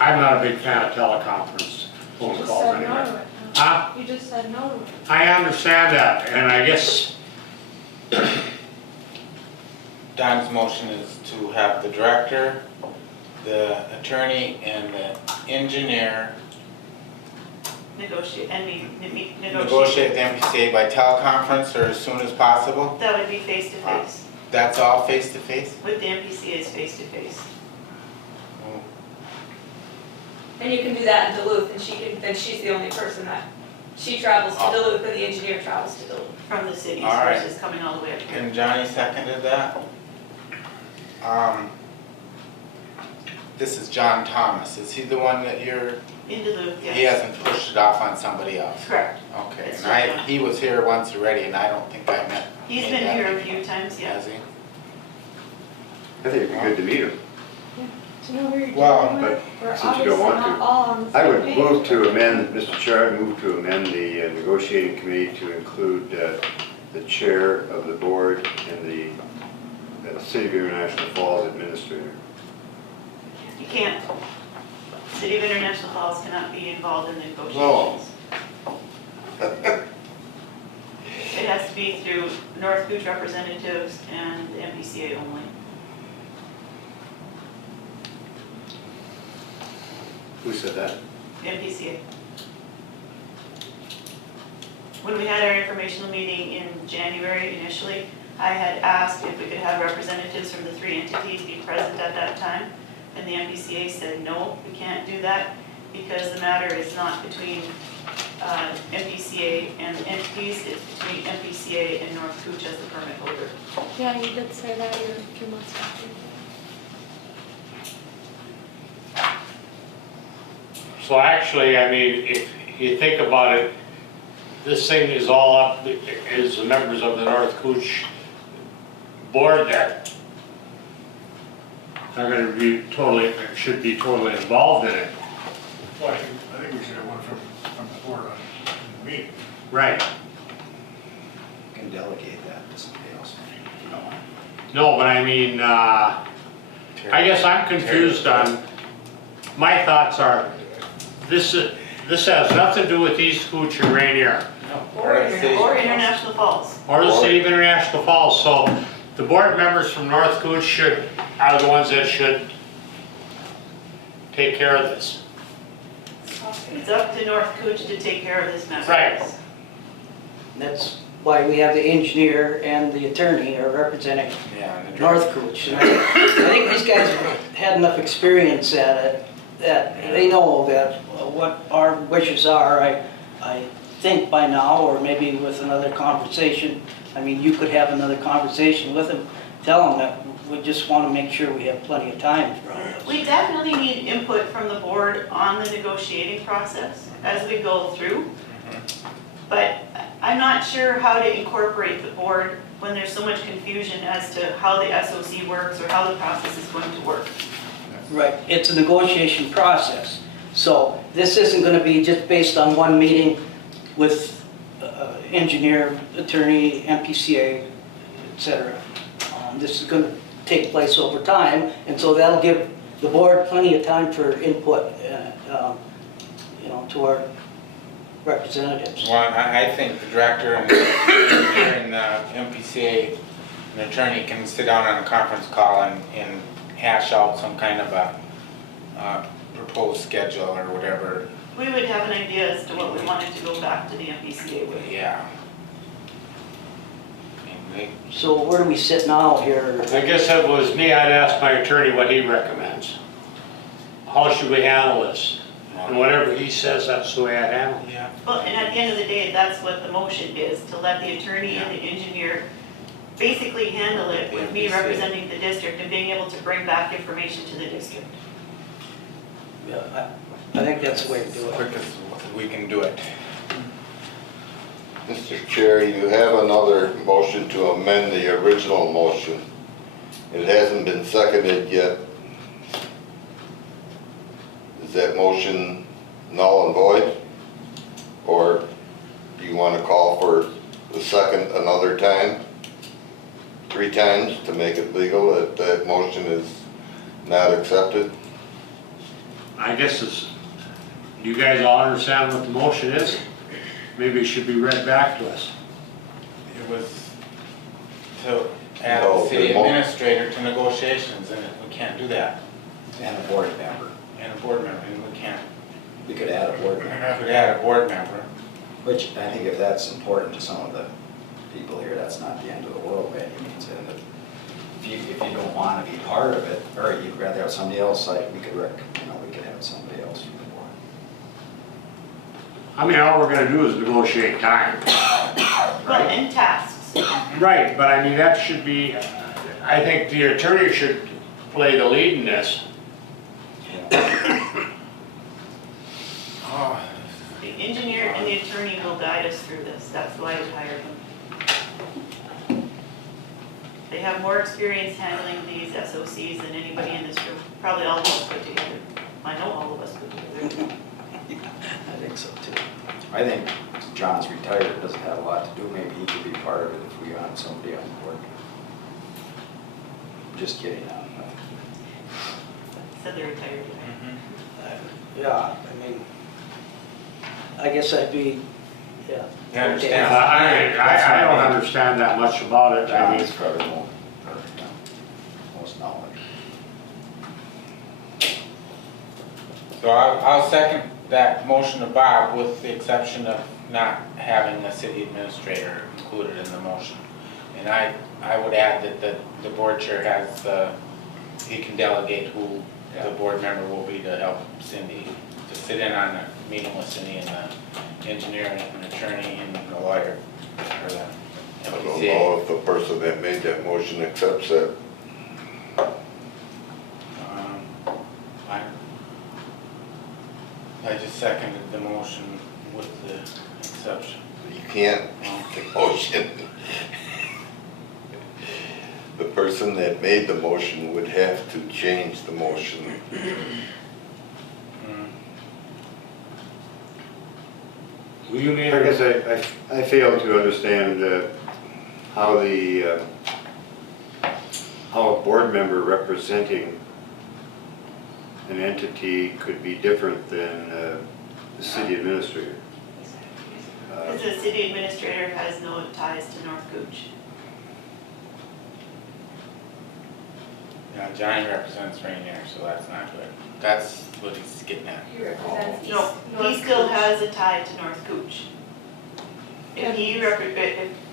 I'm not a big fan of teleconference You phone just calls said no anyway. to it. Huh? You just said no to it. I understand that, and I guess, Don's motion is to have the director, the attorney, and the engineer Negotiate, negotiate. negotiate the MPCA by teleconference or as soon as possible. That would be face-to-face, That's all face-to-face? with the MPCA's face-to-face. And you can do that in Duluth, and she's the only person that, she travels to Duluth, and the engineer travels to Duluth. From the cities All right. versus coming all the way up here. And Johnny seconded that. This is John Thomas. Is he the one that In Duluth, yes. he hasn't pushed it off on somebody else? Correct. Okay, It's and John. he was here once already and I don't think I met. He's made been that here a before. few times, yes. Has he? I think it'd be good to meet him. Do you know who you're Well, dealing with? We're since you obviously don't want not to, all on the I same would page. move to amend, Mr. Chair, I move to amend the negotiating committee to include the chair of the board and the City of International Falls administrator. You can't. City of International Falls cannot be involved in the No. negotiations. It has to be through North Cooch representatives and the MPCA only. Who said that? MPCA. When we had our informational meeting in January initially, I had asked if we could have representatives from the three entities be present at that time. And the MPCA said, no, we can't do that because the matter is not between MPCA and the entities, it's between MPCA and North Cooch as the permit holder. Yeah, you did say that a few months after. So actually, I mean, if you think about it, this thing is all up, is the members of the North Cooch board that are gonna be totally, should be totally involved in it. Well, I think we should have one from the board on the meeting. Right. You can delegate that to somebody else if you don't want. No, but I mean, I guess I'm confused on, my thoughts are, this has nothing to do with East Cooch or Rainier, Or International Falls. or the city of International Falls, so the board members from North Cooch are the ones that should take care of this. It's up to North Cooch to take care of this matter. Right. That's why we have the engineer and the attorney are representing Yeah. and the North Cooch. And I think these guys have had enough experience at it that they know that what our wishes are. I think by now, or maybe with another conversation, I mean, you could have another conversation with them, tell them that we just want to make sure we have plenty of time for all this. We definitely need input from the board on the negotiating process as we go through. But I'm not sure how to incorporate the board when there's so much confusion as to how the SOC works or how the process is going to work. Right, it's a negotiation process. So this isn't going to be just based on one meeting with engineer, attorney, MPCA, et cetera. This is going to take place over time, and so that'll give the board plenty of time for input, you know, to our representatives. Well, I think the director and the engineer and the MPCA and attorney can sit down on a conference call and hash out some kind of a proposed schedule or whatever. We would have an idea as to what we wanted to go back to the MPCA with. Yeah. And So where do we sit now here? I guess if it was me, I'd ask my attorney what he recommends. How should we handle this? And whatever he says, that's the way I'd handle it. Yeah. Well, and at the end of the day, that's what the motion is, to let the attorney and the engineer basically handle it with me representing the district and being able to bring back information to the district. Yeah, I think that's the way to do As it. quick as we can do it. Mr. Chair, you have another motion to amend the original motion. It hasn't been seconded yet. Is that motion null and void? Or do you want to call for the second another time? 3 times to make it legal that that motion is not accepted? I guess do you guys all understand what the motion is? Maybe it should be read back to us. It was to add No, the city the mo- administrator to negotiations, and we can't do that. And a board member. And a board member, and we can't. We could add a board We member, could add a board member. which I think if that's important to some of the people here, that's not the end of the world by any means. And if you don't want to be part of it, or you'd rather have somebody else, like we could we could have somebody else from the board. I mean, all we're gonna do is negotiate time. Well, and tasks. Right, but I mean, that should be, I think the attorney should play the lead in this. Oh, The engineer and the attorney will guide us through this, that's why we hired them. They have more experience handling these SOCs than anybody in this room, probably all of us put together. I know all of us put together. I think so too. I think John's retired, doesn't have a lot to do, maybe he could be part of it if we got somebody on board. Just kidding. Said they're retired. Yeah, I mean, I guess I'd be, yeah. You understand? I don't understand that much about it. I mean, John's probably most knowledge. So I'll second that motion of Bob with the exception of not having a city administrator included in the motion. And I would add that the board chair has, he can delegate who the board member will be to help Cindy, to sit in on a meeting with Cindy and the engineer and attorney and the lawyer for the I don't MPCA. know if the person that made that motion accepts that. I- I just seconded the motion with the exception. You can't make the motion. The person that made the motion would have to change the motion. Will you make I guess I fail to understand how how a board member representing an entity could be different than the city administrator. Because the city administrator has no ties to North Cooch. Now, Johnny represents Rainier, so that's not good. That's what he's getting at. He represents East No, North he still Cooch. has a tie to North Cooch. If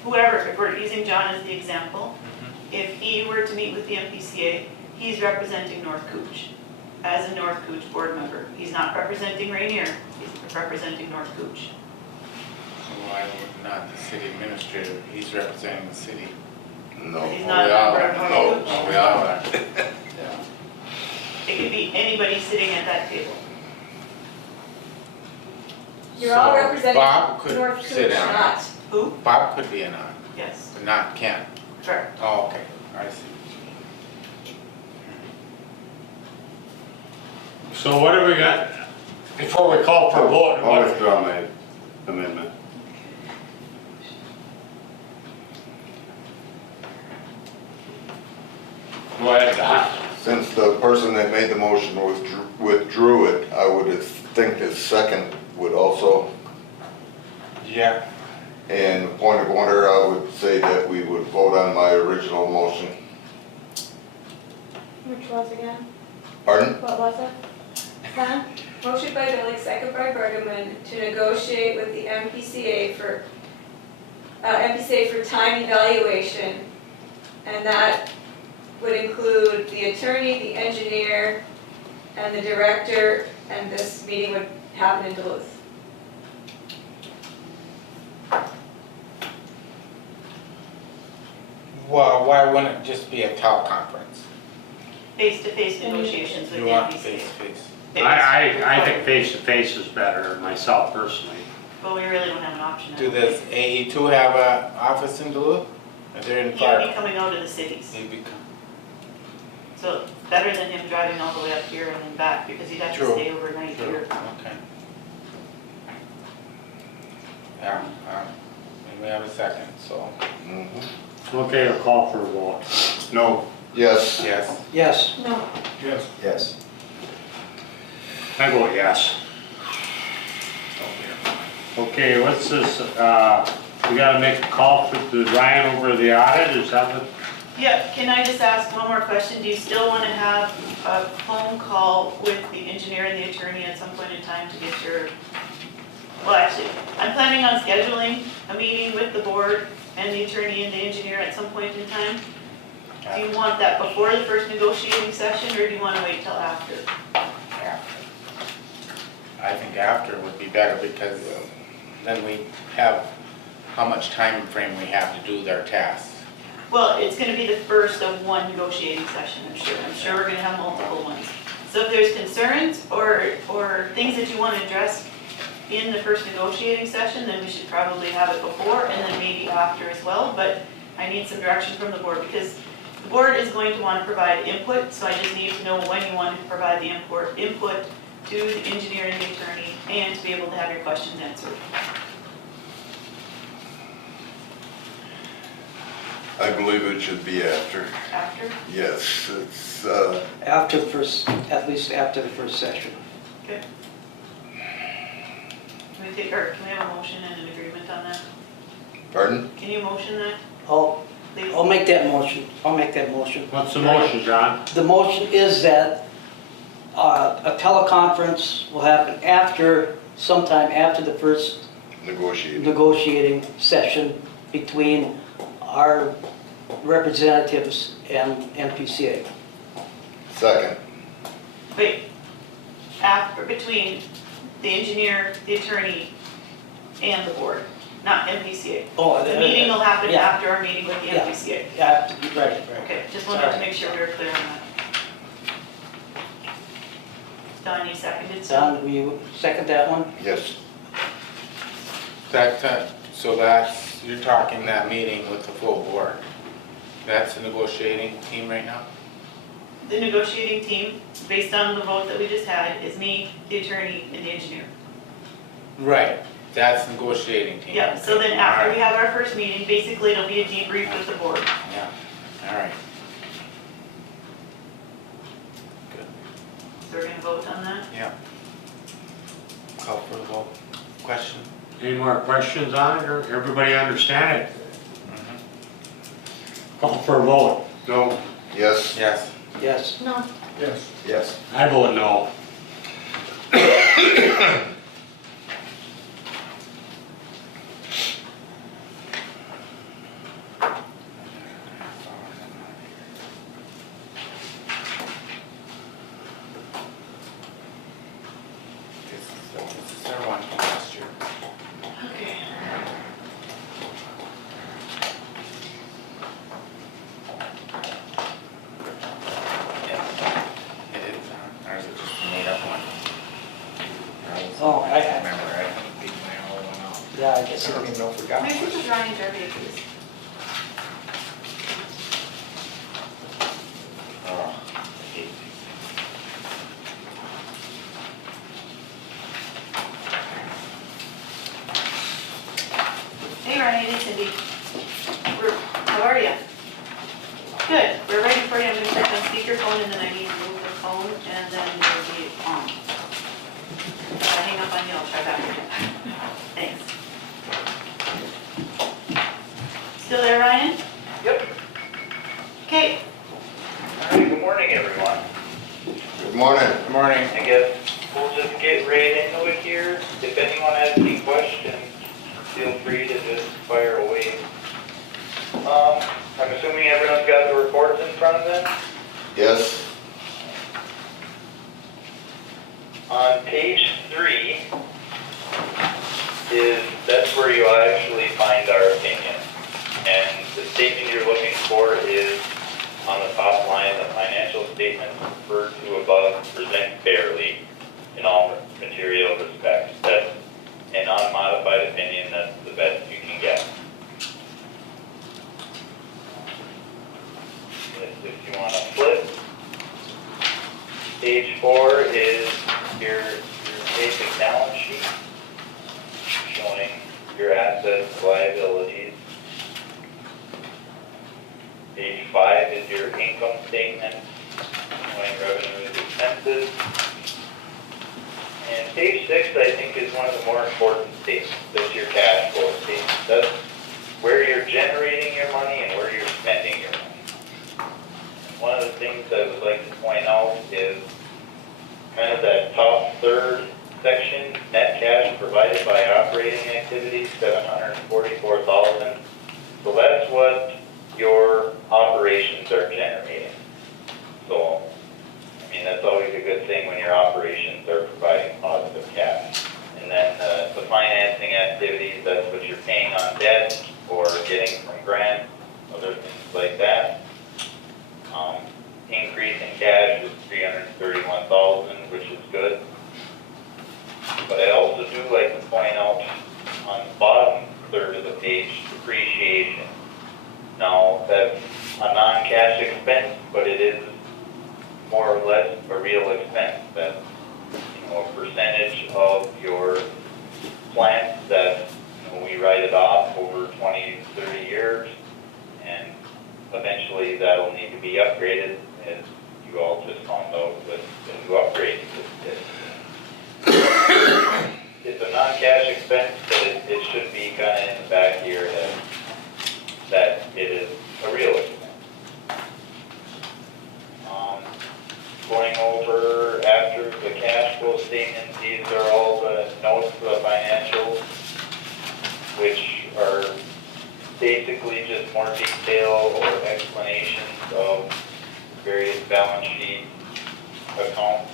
whoever, if we're using John as the example, if he were to meet with the MPCA, he's representing North Cooch as a North Cooch board member. He's not representing Rainier, he's representing North Cooch. Why would not the city administrator? He's representing the city. No. He's Oh, not we a all member are. of North No. Cooch. Oh, we all are. It could be anybody sitting at that table. You're all So representing Bob could North sit Cooch, down. not. Who? Bob could be a non, Yes, but not Ken. correct. Oh, okay, I see. So what do we got, before we call for a vote? I'll withdraw my amendment. Go ahead, Don. Since the person that made the motion withdrew it, I would think his second would also. Yeah, And point of order, I would say that we would vote on my original motion. Which was again? Pardon? What was it? Huh? Motion by Billy, second by Bergman, to negotiate with the MPCA for time evaluation. And that would include the attorney, the engineer, and the director, and this meeting would happen in Duluth. well, why wouldn't it just be a teleconference? Face-to-face negotiations with You the want MPCA. face-to-face? I think face-to-face is better, myself personally. But we really don't have an option. Do does AE2 have a office in Duluth? Or they're in He'd Clark? be coming out of the cities. They'd be So better than him driving all the way up here and then back, because he'd have to True. stay overnight True, here. okay. Yeah, and we have a second, so, Okay, I'll call for a vote. No, Yes. yes. Yes. No. Yes. Yes. I vote yes. Okay, what's this, we gotta make a call to Ryan over the audit, is that what? Yeah, can I just ask one more question? Do you still want to have a phone call with the engineer and the attorney at some point in time to get your, well, actually, I'm planning on scheduling a meeting with the board and the attorney and the engineer at some point in time. Do you want that before the first negotiating session, or do you want to wait till after? After. I think after would be better because then we have how much time frame we have to do their tasks. Well, it's gonna be the first of one negotiating session, I'm sure. I'm sure we're gonna have multiple ones. So if there's concerns or things that you wanna address in the first negotiating session, then we should probably have it before and then maybe after as well. But I need some direction from the board because the board is going to wanna provide input, so I just need to know when you want to provide the input to the engineer and the attorney and to be able to have your questions answered. I believe it should be after. After? Yes, it's, After the first, at least after the first session. Okay. Can we have a motion and an agreement on that? pardon? Can you motion that, please? I'll make that motion. I'll make that motion. What's the motion, John? The motion is that a teleconference will happen sometime after the first Negotiating. negotiating session between our representatives and MPCA. Second. Wait, between the engineer, the attorney, and the board, not MPCA. Oh, The meeting will happen yeah. after our meeting with the Yeah. MPCA. Right. Okay, just wanted to make sure we were clear on that. Don, you seconded, so. Don, will you second that one? Yes. So that's, you're talking that meeting with the full board. That's the negotiating team right now? The negotiating team, based on the vote that we just had, is me, the attorney, and the engineer. Right, that's negotiating team. Yeah, so then after we Alright. have our first meeting, basically it'll be a debrief with the board. Yeah, all right. So we're gonna vote on that? Yeah. Call for the vote. Question? Any more questions on it, or everybody understand it? Call for a vote. No, Yes. Yes. Yes. No. Yes. Yes. I vote no. This is their one from last year. Okay. It is, ours is just a made up one. Oh, I- remember, I think we all went out. Yeah, I guess I don't it even know if we got Maybe one. this is Ryan Derby, please. Oh, I hate Hey Ryan, it's Cindy. How are you? Good, we're ready for you. I'm gonna put you on speakerphone and then I need to move the phone and then you'll be on. If I hang up on you, I'll try back again. Thanks. Still there, Ryan? Yep. Okay, All right, good morning, everyone. Good morning. Good morning. I guess we'll just get right into it here. If anyone has any questions, feel free to just fire away. I'm assuming everyone's got the reports in front of them. Yes. On page 3 that's where you'll actually find our opinion. And the statement you're looking for is on the top line, the financial statements referred to above present fairly in all material respects. That's an unmodified opinion, that's the best you can get. If you want to flip, page 4 is your basic balance sheet showing your assets, liabilities. Page 5 is your income statement showing revenues, expenses. And page 6, I think, is one of the more important statements. That's your cash flow statement. That's where you're generating your money and where you're spending your money. One of the things I would like to point out is kind of that top third section, net cash provided by operating activities, $744,000. So that's what your operations are generating. So, I mean, that's always a good thing when your operations are providing positive cash. And then the financing activities, that's what you're paying on debt or getting from grants, other things like that. Increase in cash is $331,000, which is good. But I also do like to point out on the bottom third of the page, depreciation. Now, that's a non-cash expense, but it is more or less a real expense. That's, a percentage of your plant that, we write it off over 20, 30 years, and eventually that'll need to be upgraded, as you all just found out with the new upgrade system. It's a non-cash expense, but it should be kind of in the back of your head that it is a real expense. Going over after the cash flow statement, these are all the notes for the financials, which are basically just more detail or explanations of various balance sheet accounts.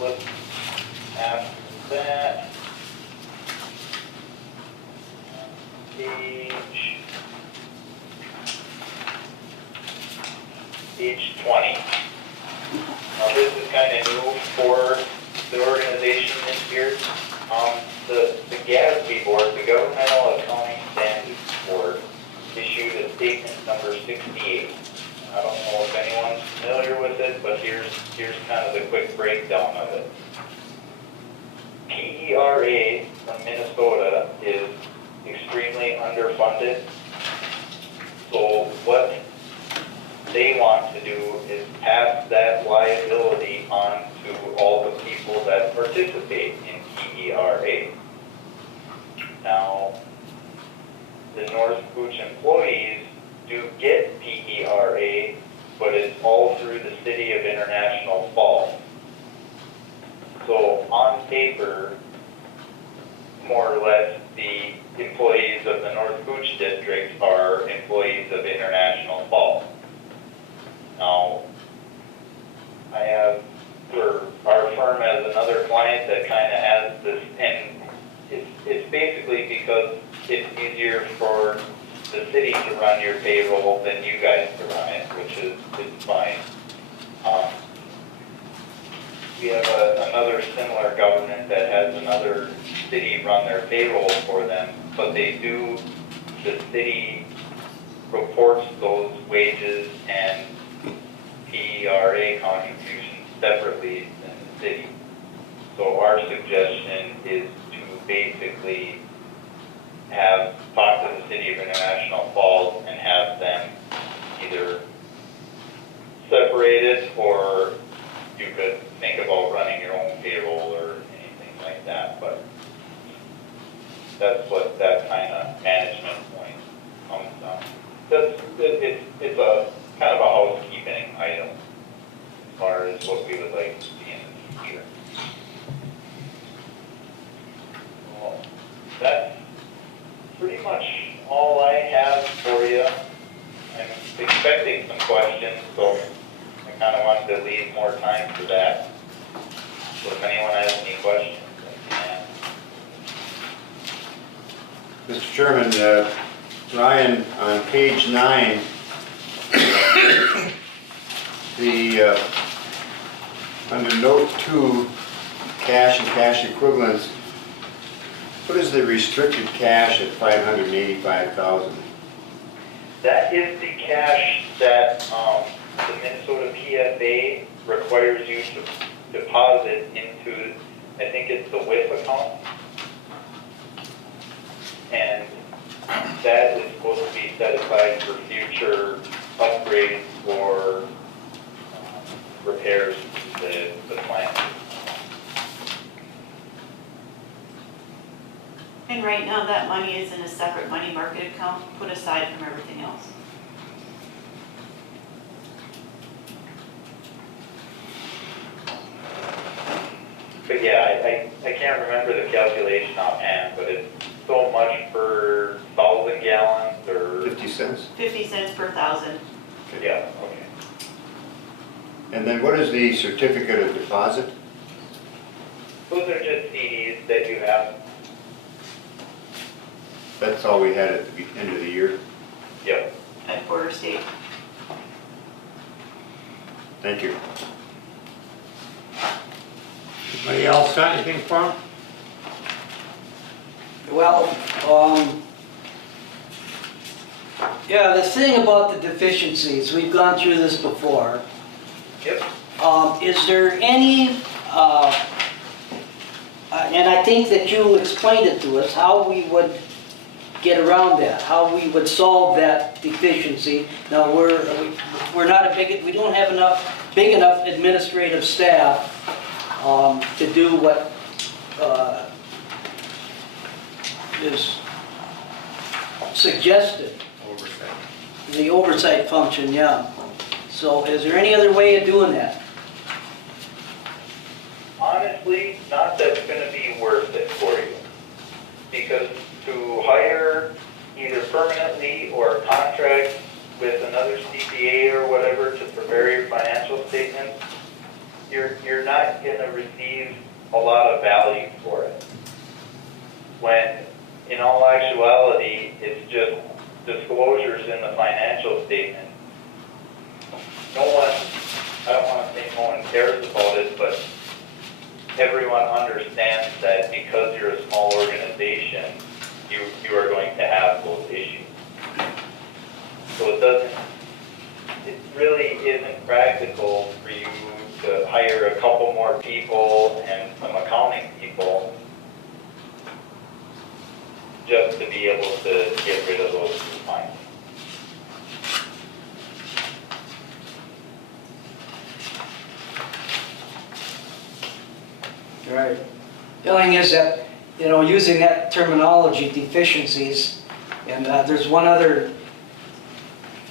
Let's after that, page page 20. Now this is kind of new for the organization this year. The GASB board, the Governmental Accounting Standards Board, issued a statement number 68. I don't know if anyone's familiar with it, but here's kind of the quick breakdown of it. PERA from Minnesota is extremely underfunded. So what they want to do is pass that liability on to all the people that participate in PERA. Now, the North Kooch employees do get PERA, but it's all through the city of International Falls. So on paper, more or less, the employees of the North Kooch district are employees of International Falls. Now, I have, for our firm as another client that kind of has this, and it's basically because it's easier for the city to run your payroll than you guys to run it, which is fine. We have another similar government that has another city run their payroll for them, but the city reports those wages and PERA contributions separately than the city. So our suggestion is to basically talk to the city of International Falls and have them either separated, or you could think about running your own payroll or anything like that, but that's what that kind of management point comes down. It's a kind of a housekeeping item as far as what we would like to see in the future. Well, that's pretty much all I have for you. I'm expecting some questions, so I kind of wanted to leave more time for that. So if anyone has any questions, I can. Mr. Chairman, Ryan, on page 9, under note 2, cash and cash equivalents, what is the restricted cash at $585,000? That is the cash that the Minnesota PFA requires you to deposit into, I think it's the WIF account. And that is supposed to be set aside for future upgrades or repairs to the plant. And right now, that money is in a separate money market account, put aside from everything else. But yeah, I can't remember the calculation offhand, but it's so much per 1,000 gallons or... 50 cents? 50 cents per 1,000. Yeah, okay. And then what is the certificate of deposit? Those are just CDs that you have. That's all we had at the end of the year. Yep. At Border State. Thank you. Anybody else got anything for him? Well, yeah, the thing about the deficiencies, we've gone through this before. Yep. Is there any, and I think that you explained it to us, how we would get around that, how we would solve that deficiency. Now, we're not we don't have big enough administrative staff to do what is suggested. Oversight. The oversight function, yeah. So is there any other way of doing that? Honestly, not that's going to be worth it for you. Because to hire either permanently or contract with another CPA or whatever to prepare your financial statements, you're not going to receive a lot of value for it. When in all actuality, it's just disclosures in the financial statement no one, I don't wanna say no one cares about it, but everyone understands that because you're a small organization, you are going to have those issues. So it really isn't practical for you to hire a couple more people and some accounting people just to be able to get rid of those two fines. Right. The only thing is that, you know, using that terminology, deficiencies, and there's one other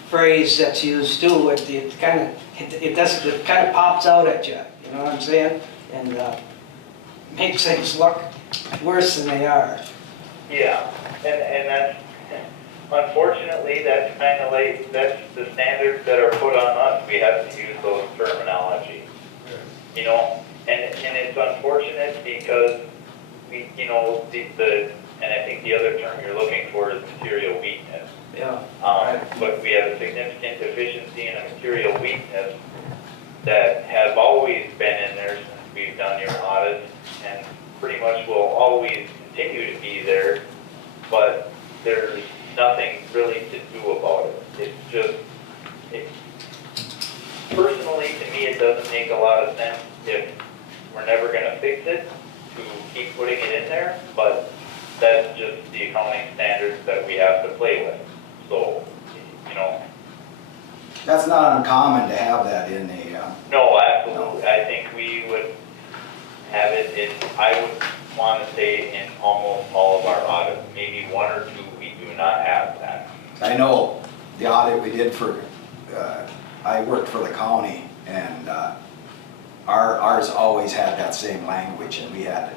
phrase that's used too, it kind of, it kind of pops out at you, you know what I'm saying? And makes things look worse than they are. Yeah, and that's, unfortunately, that's kind of like, that's the standards that are put on us. We have to use those terminology, you know? And it's unfortunate because we, you know, and I think the other term you're looking for is material weakness. Yeah. But we have a significant deficiency in a material weakness that has always been in there since we've done your audits and pretty much will always continue to be there, but there's nothing really to do about it. It's just, personally, to me, it doesn't make a lot of sense if we're never gonna fix it to keep putting it in there, but that's just the accounting standards that we have to play with. So, you know. That's not uncommon to have that in a, No, absolutely. I think we would have it in, I would want to say in almost all of our audits, maybe one or two, we do not have that. I know the audit we did for, I worked for the county, and ours always had that same language, and we had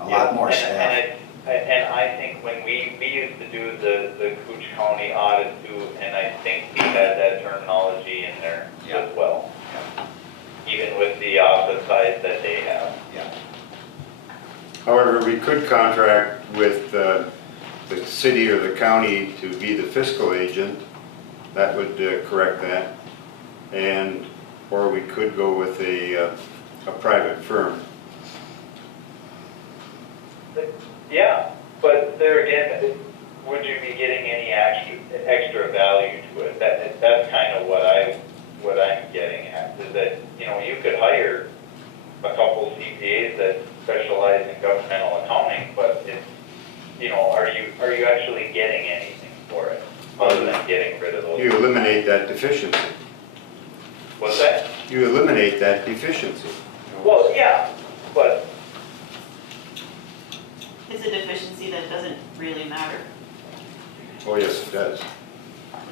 a lot more staff. And I think when we used to do the Cooch County audit too, and I think we had that terminology in there as well. Even with the office size that they have. Yeah. However, we could contract with the city or the county to be the fiscal agent. That would correct that. And, or we could go with a private firm. Yeah, but there again, would you be getting any extra value to it? That's kind of what I'm getting at, is that, you know, you could hire a couple CPAs that specialize in governmental accounting, but it's, you know, are you actually getting anything for it other than getting rid of those? You eliminate that deficiency. What's that? You eliminate that deficiency. Well, yeah, but It's a deficiency that doesn't really matter. Oh, yes, it does.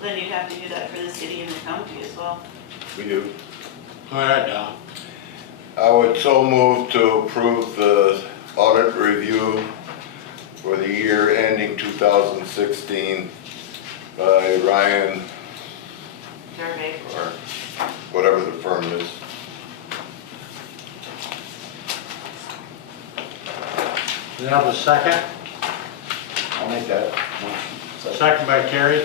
Then you'd have to do that for the city and the county as well. We do. Go ahead, Don. I would so move to approve the audit review for the year ending 2016 by Ryan, Survey. or whatever the firm is. Do you have a second? I'll make that motion. Second by Terry.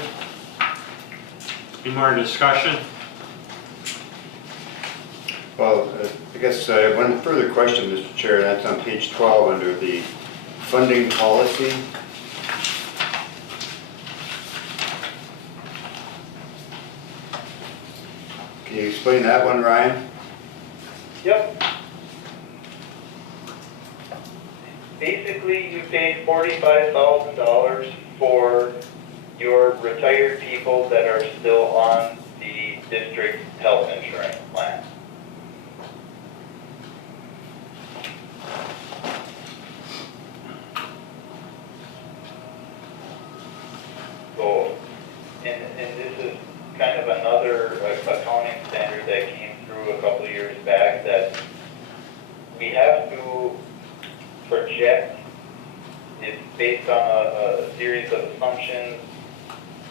Any more discussion? Well, I guess I have one further question, Mr. Chair, that's on page 12 under the funding policy. Can you explain that one, Ryan? yep. Basically, you paid $45,000 for your retired people that are still on the district health insurance plan. So, and this is kind of another accounting standard that came through a couple of years back, that we have to project. It's based on a series of assumptions,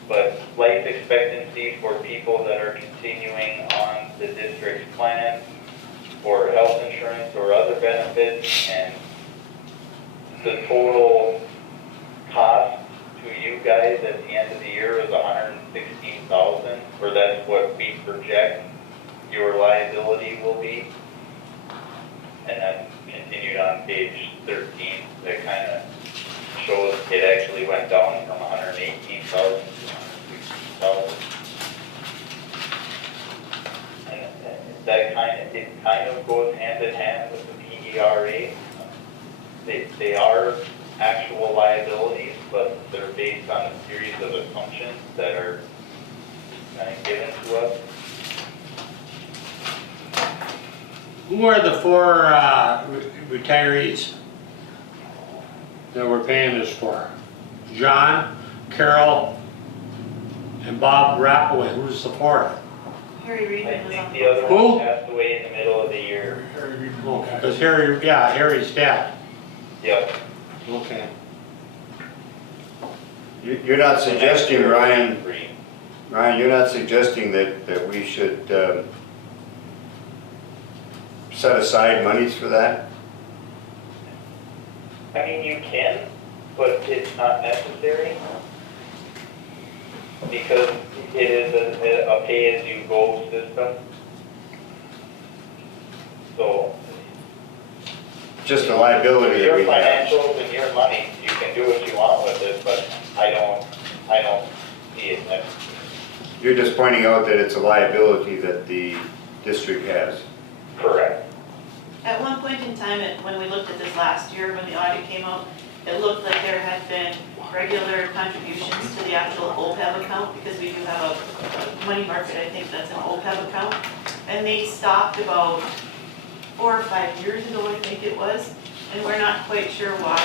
but life expectancy for people that are continuing on the district's plan for health insurance or other benefits, and the total cost to you guys at the end of the year was 116,000, or that's what we project your liability will be. And then continued on page 13, that kind of shows it actually went down from 118,000 to 116,000. And that kind of goes hand in hand with the PERA. They are actual liabilities, but they're based on a series of assumptions that are kind of given to us. Who are the four retirees that we're paying this for? John, Carol, and Bob Rappaway. Who's the fourth? Harry I Reedman was think on the the other Who? one passed away in the middle of the year. Because Harry's dead. Yep. Okay. You're not suggesting, Ryan, Free. you're not suggesting that we should set aside monies for that? I mean, you can, but it's not necessary. Because it is a pay-as-you-go system. So, Just a liability that your we have. financials and your money, you can do what you want with it, but I don't see it necessary. You're just pointing out that it's a liability that the district has. Correct. At one point in time, when we looked at this last year, when the audit came out, it looked like there had been regular contributions to the actual OPEB account, because we do have a money market, I think that's an OPEB account. And they stopped about 4 or 5 years ago, I think it was, and we're not quite sure why.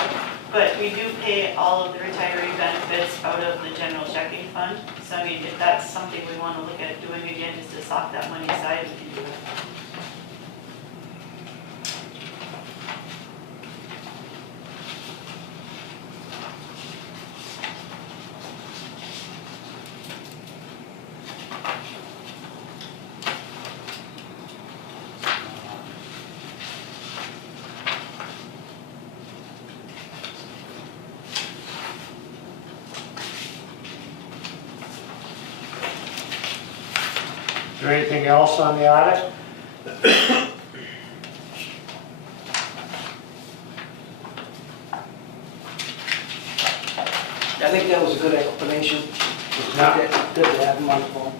But we do pay all of the retiree benefits out of the general checking fund. So I mean, if that's something we want to look at doing again, just to sock that money aside, we can do it. Is there anything else on the audit? I think that was a good explanation. Yeah. Good to have him on the phone.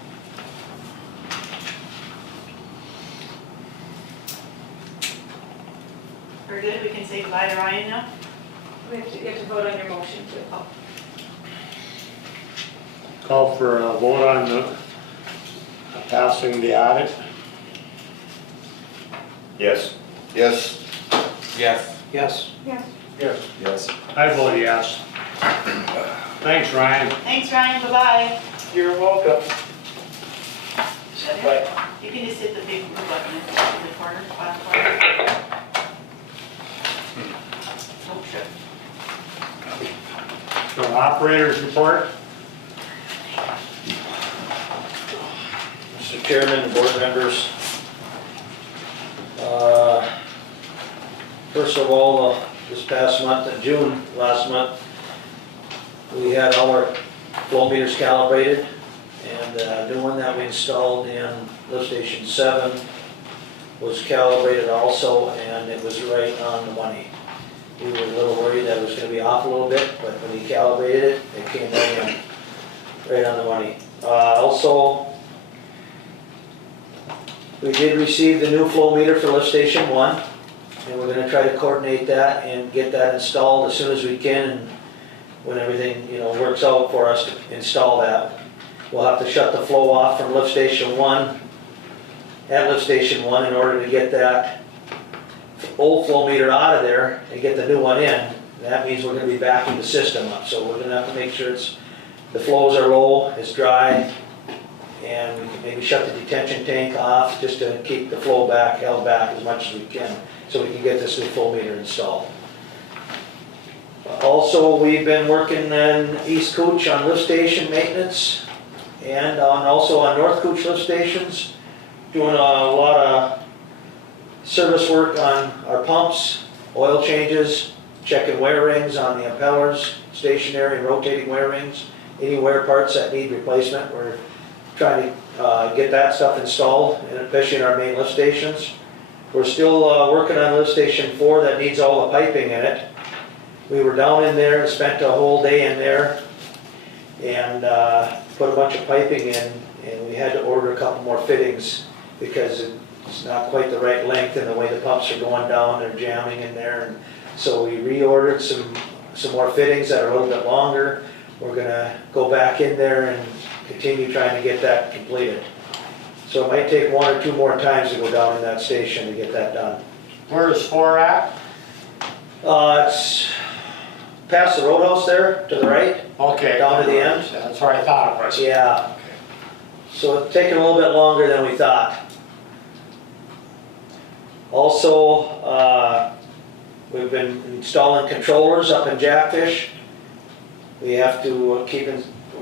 We're good, we can say goodbye to Ryan now? You have to vote on your motion to, Call for a vote on passing the audit. Yes. Yes, Yes. Yes. Yes. Yes. I vote yes. Thanks, Ryan. Thanks, Ryan, bye-bye. You're welcome. Is that Bye. it? You can just hit the big blue button in the corner, bottom corner. Oh, shit. So operators report? Mr. Chairman and board members, first of all, this past month, in June, last month, we had all our flow meters calibrated, and the new one that we installed in lift station 7 was calibrated also, and it was right on the money. We were a little worried that it was going to be off a little bit, but when he calibrated it, it came right on the money. Also, we did receive the new flow meter for lift station 1, and we're gonna try to coordinate that and get that installed as soon as we can, and when everything, works out for us to install that. We'll have to shut the flow off from lift station 1, at lift station 1, in order to get that old flow meter out of there and get the new one in. That means we're gonna be backing the system up, so we're gonna have to make sure the flows are low, it's dry, and we can maybe shut the detention tank off just to keep the flow held back as much as we can, so we can get this new flow meter installed. Also, we've been working in East Cooch on lift station maintenance, and also on North Cooch lift stations, doing a lot of service work on our pumps, oil changes, checking wear rings on the impellers, stationary and rotating wear rings, any wear parts that need replacement. We're trying to get that stuff installed, and especially in our main lift stations. We're still working on lift station 4 that needs all the piping in it. We were down in there and spent a whole day in there and put a bunch of piping in, and we had to order a couple more fittings because it's not quite the right length, and the way the pumps are going down, they're jamming in there. And so we reordered some more fittings that are a little bit longer. We're gonna go back in there and continue trying to get that completed. So it might take 1 or 2 more times to go down in that station to get that done. Where is 4 at? It's past the roadhouse there, to the right, Okay. down to the end. That's where I thought it was. Yeah. So it's taking a little bit longer than we thought. Also, we've been installing controllers up in Jackfish. We have to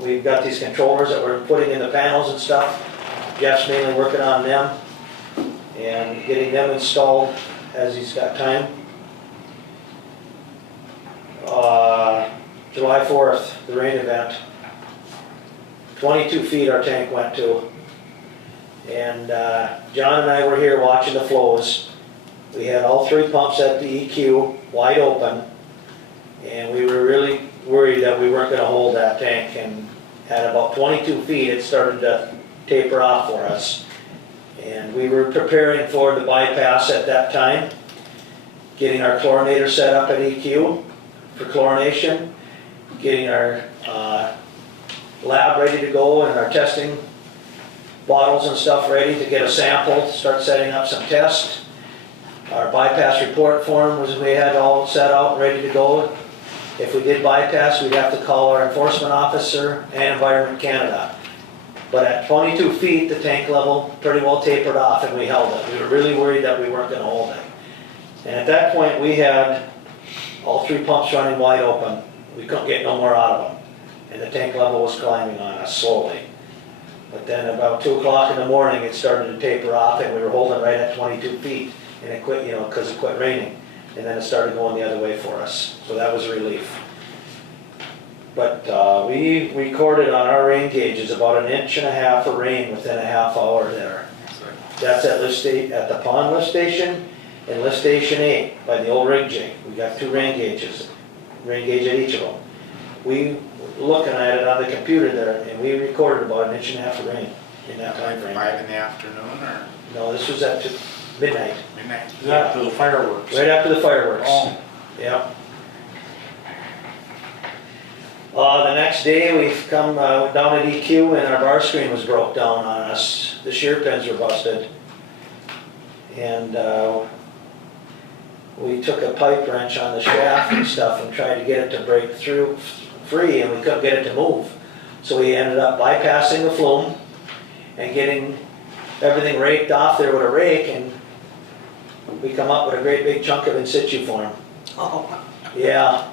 we've got these controllers that we're putting in the panels and stuff. Jeff's mainly working on them and getting them installed as he's got time. July 4th, the rain event. 22 feet our tank went to. And John and I were here watching the flows. We had all 3 pumps at the EQ wide open, and we were really worried that we weren't going to hold that tank. And at about 22 feet, it started to taper off for us. And we were preparing for the bypass at that time, getting our chlorinator set up at EQ for chlorination, getting our lab ready to go and our testing bottles and stuff ready to get a sample, start setting up some tests. Our bypass report form we had all set out and ready to go. If we did bypass, we'd have to call our enforcement officer and Environment Canada. But at 22 feet, the tank level pretty well tapered off, and we held it. We were really worried that we weren't going to hold it. And at that point, we had all 3 pumps running wide open. We couldn't get no more out of them. And the tank level was climbing on us slowly. But then about 2 o'clock in the morning, it started to taper off, and we were holding right at 22 feet. And it quit, because it quit raining. And then it started going the other way for us. So that was a relief. But we recorded on our rain gauges about 1.5 inches of rain within a half hour there. That's at the pond lift station and lift station 8 by the old rig jig. We got 2 rain gauges, rain gauge at each of them. We were looking at it on the computer there, and we recorded about 1.5 inches of rain in that time frame. 5 in the afternoon or No, this was at midnight. midnight? After the fireworks. Right after the fireworks. Oh. Yeah. The next day we come down at EQ, and our bar screen was broke down on us. The shear pins were busted. And we took a pipe wrench on the shaft and stuff and tried to get it to break through free, and we couldn't get it to move. So we ended up bypassing the flume and getting everything raked off there with a rake, and we come up with a great big chunk of in situ form. Oh, Yeah.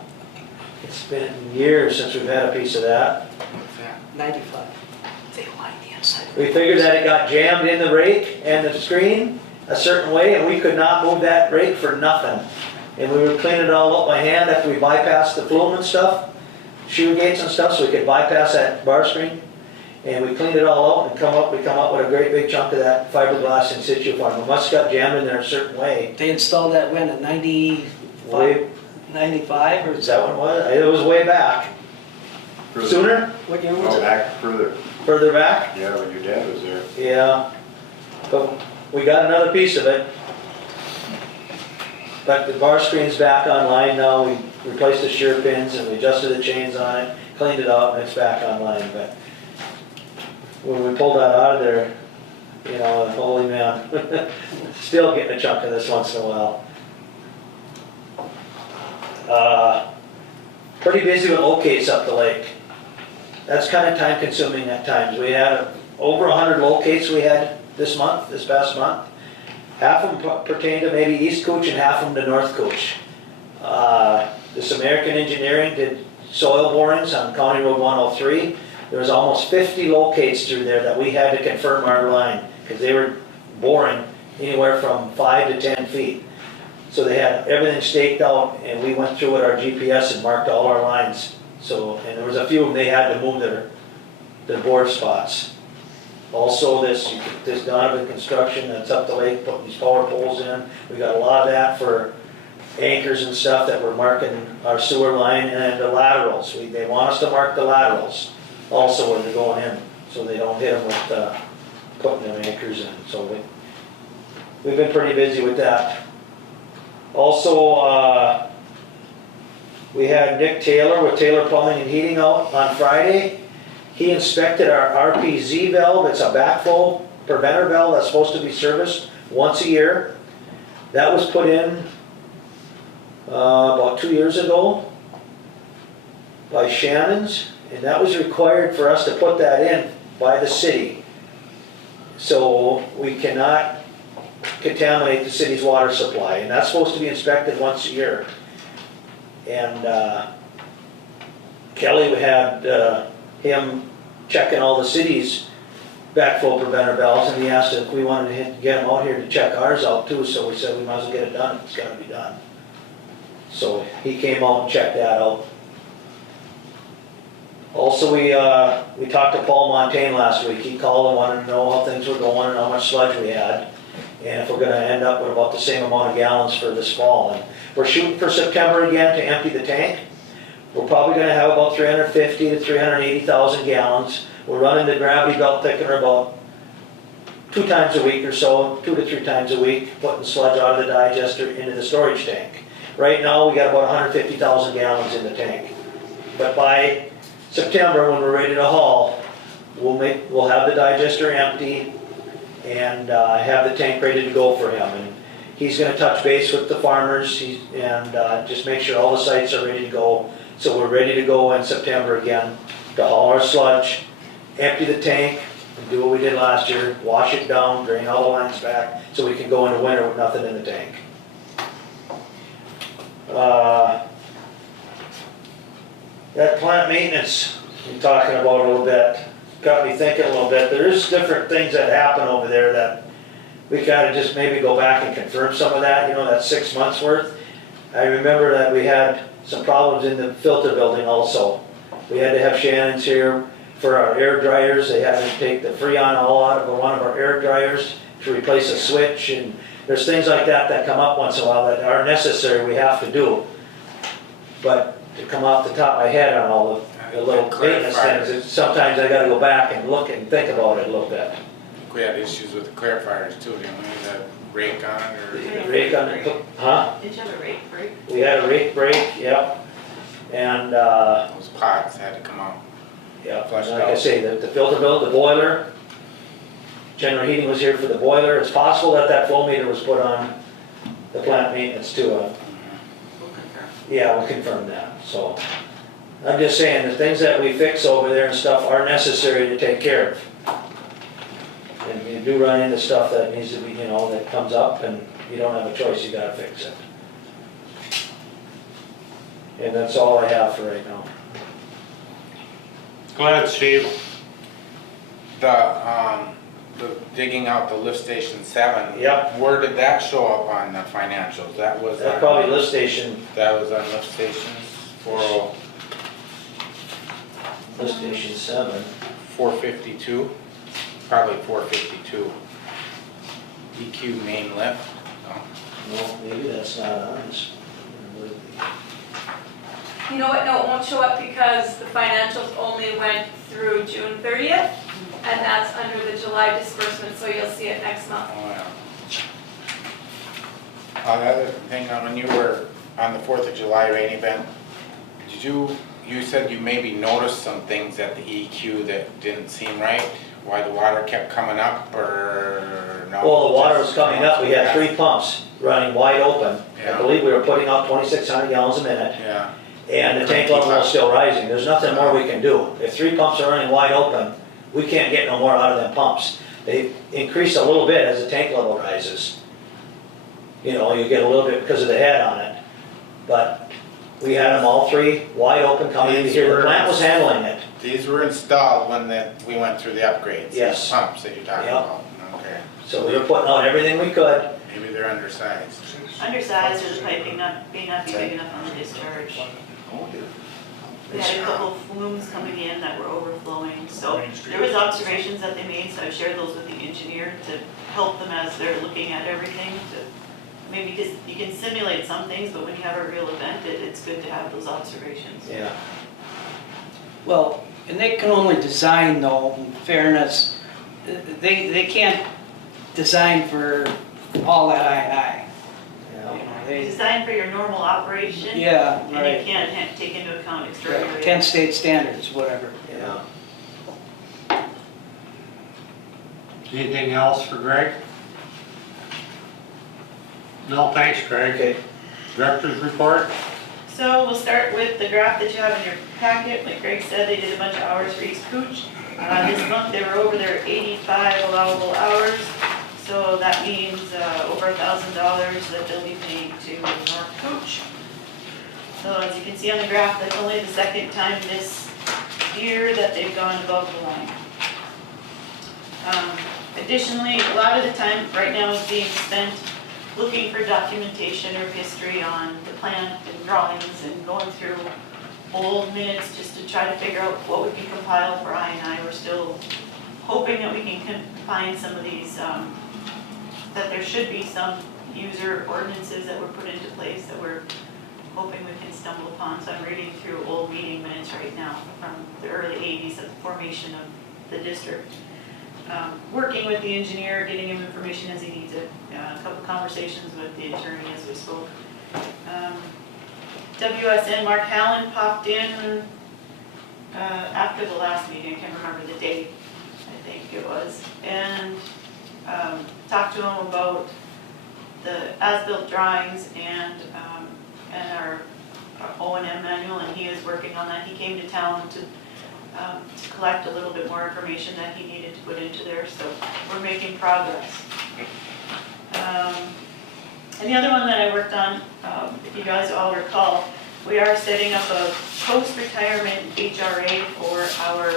It's been years since we've had a piece of that. 95. They lined the inside. We figured that it got jammed in the rake and the screen a certain way, and we could not move that rake for nothing. And we would clean it all up by hand after we bypassed the flume and stuff, shoe gates and stuff, so we could bypass that bar screen. And we cleaned it all out and we come up with a great big chunk of that fiberglass in situ form. It must have got jammed in there a certain way. They installed that when at 95? Way, 95 or is that what it was? It was way back. Further- Sooner? what year was No, it? back further. Further back? Yeah, when your dad was there. Yeah. But we got another piece of it. But the bar screen's back online now. We replaced the shear pins and we adjusted the chains on it, cleaned it up, and it's back online. But when we pulled that out of there, holy man, still getting a chunk of this once in a while. Pretty busy with locates up the lake. That's kind of time consuming at times. We had over 100 locates we had this past month. Half of them pertain to maybe East Cooch and half of them to North Cooch. This American Engineering did soil borings on County Road 103. There was almost 50 locates through there that we had to confirm our line because they were boring anywhere from 5 to 10 feet. So they had everything staked out, and we went through with our GPS and marked all our lines. So, and there was a few of them, they had to move their bore spots. Also, this Donovan Construction that's up the lake, putting these power poles in, we got a lot of that for anchors and stuff that we're marking our sewer line, and the laterals. They want us to mark the laterals also when they're going in, so they don't hit them with putting them anchors in. So we've been pretty busy with that. Also, we had Nick Taylor with Taylor Plumbing and Heating out on Friday. He inspected our RPZ valve. It's a backflow preventer valve that's supposed to be serviced once a year. That was put in about 2 years ago by Shannon's, and that was required for us to put that in by the city. So we cannot contaminate the city's water supply, and that's supposed to be inspected once a year. And Kelly had him checking all the city's backflow preventer valves, and he asked if we wanted to get him out here to check ours out too, so we said we might as well get it done, it's gotta be done. So he came out and checked that out. Also, we talked to Paul Montaigne last week. He called and wanted to know how things were going and how much sludge we had, and if we're gonna end up with about the same amount of gallons for this fall. And we're shooting for September again to empty the tank. We're probably gonna have about 350 to 380,000 gallons. We're running the gravity belt thickener about 2 times a week or so, 2 to 3 times a week, putting sludge out of the digester into the storage tank. Right now, we got about 150,000 gallons in the tank. But by September, when we're ready to haul, we'll have the digester empty and have the tank ready to go for him. And he's gonna touch base with the farmers and just make sure all the sites are ready to go. So we're ready to go in September again to haul our sludge, empty the tank, and do what we did last year, wash it down, drain all the lines back, so we can go into winter with nothing in the tank. That plant maintenance we're talking about a little bit, got me thinking a little bit. There's different things that happen over there that we gotta just maybe go back and confirm some of that, you know, that's 6 months worth. I remember that we had some problems in the filter building also. We had to have Shannon's here for our air dryers. They had to take the Freon all out of one of our air dryers to replace a switch, and there's things like that that come up once in a while that are necessary, we have to do. But to come off the top of my head on all the little maintenance things, sometimes I gotta go back and look and think about it a little bit. We had issues with the clarifiers too, didn't we? That rake on it or? Rake on the, huh? Did you have a rake break? We had a rake break, yep. And, Those pots had to come out. yeah, Flushed like I out. say, the filter bill, the boiler, General Heating was here for the boiler. It's possible that that flow meter was put on the plant maintenance too. We'll confirm. Yeah, we'll confirm that, so. I'm just saying, the things that we fix over there and stuff are necessary to take care of. And you do run into stuff that needs to be, you know, that comes up and you don't have a choice, you gotta fix it. And that's all I have for right now. Go ahead, Steve. The digging out the lift station 7. Yep. Where did that show up on the financials? That was That's on- probably lift station, That was on lift stations for lift station 7. 452, probably 452. EQ main lift. No. No, maybe that's not ours. You know what, no, it won't show up because the financials only went through June 30th, and that's under the July disbursement, so you'll see it next month. Oh, yeah. The other thing, when you were on the 4th of July rain event, you said you maybe noticed some things at the EQ that didn't seem right? Why the water kept coming up, or no? Well, the water was coming up, we had 3 pumps running wide open. I Yeah. believe we were putting out 2,600 gallons a minute, Yeah, and the tank level was still rising. There's nothing more we can do. If 3 pumps are running wide open, we can't get no more out of them pumps. They increase a little bit as the tank level rises. You know, you get a little bit because of the head on it. But we had them all 3 wide open coming in here. The plant was handling it. these were installed when we went through the upgrades? Yes. These pumps that you're talking Yep. about, okay. So we were putting out everything we could. Maybe they're undersized. Undersized or the piping may not be big enough on the discharge. We had a couple of flumes coming in that were overflowing, so there was observations that they made, so I shared those with the engineer to help them as they're looking at everything. Maybe because you can simulate some things, but when you have a real event, it's good to have those observations. Yeah. Well, and they can only design though, in fairness, they can't design for all that I. Yeah. You know, they, Designed for your normal operation. yeah, And you right. can't take into account extraordinary. 10 state standards, whatever. Yeah. Anything else for Greg? No, thanks, Greg. Okay. Director's report? So we'll start with the graph that you have in your packet. Like Greg said, they did a bunch of hours for East Cooch. This month they were over their 85 allowable hours. So that means over $1,000 that they'll be paying to North Cooch. So as you can see on the graph, that's only the second time this year that they've gone above the line. Additionally, a lot of the time right now is being spent looking for documentation or history on the plant and drawings and going through old minutes just to try to figure out what would be compiled for I&I. We're still hoping that we can find some of these, that there should be some user ordinances that were put into place that we're hoping we can stumble upon. So I'm reading through old meeting minutes right now from the early 80s of the formation of the district. Working with the engineer, getting him information as he needs it, a couple conversations with the attorney as we spoke. WSN, Mark Hallen popped in after the last meeting, I can't remember the date, I think it was, and talked to him about the as-built drawings and our O&M manual, and he is working on that. He came to town to collect a little bit more information that he needed to put into there, so we're making progress. And the other one that I worked on, if you guys all recall, we are setting up a post-retirement HRA for our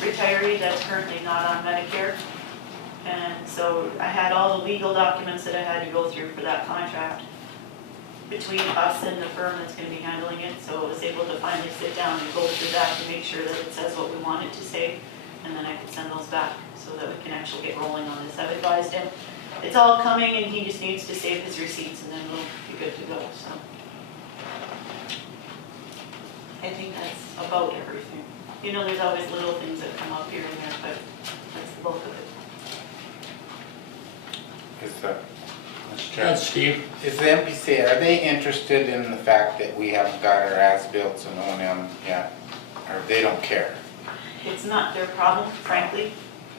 retiree that's currently not on Medicare. And so I had all the legal documents that I had to go through for that contract between us and the firm that's going to be handling it, so I was able to finally sit down and go through that to make sure that it says what we want it to say, and then I could send those back so that we can actually get rolling on this. I've advised him it's all coming and he just needs to save his receipts and then we'll be good to go, so. I think that's about everything. You know, there's always little things that come up here and there, but that's the bulk of it. That's Steve. Is the MPCA, are they interested in the fact that we haven't got our as-built and O&M yet? Or they don't care? It's not their problem, frankly.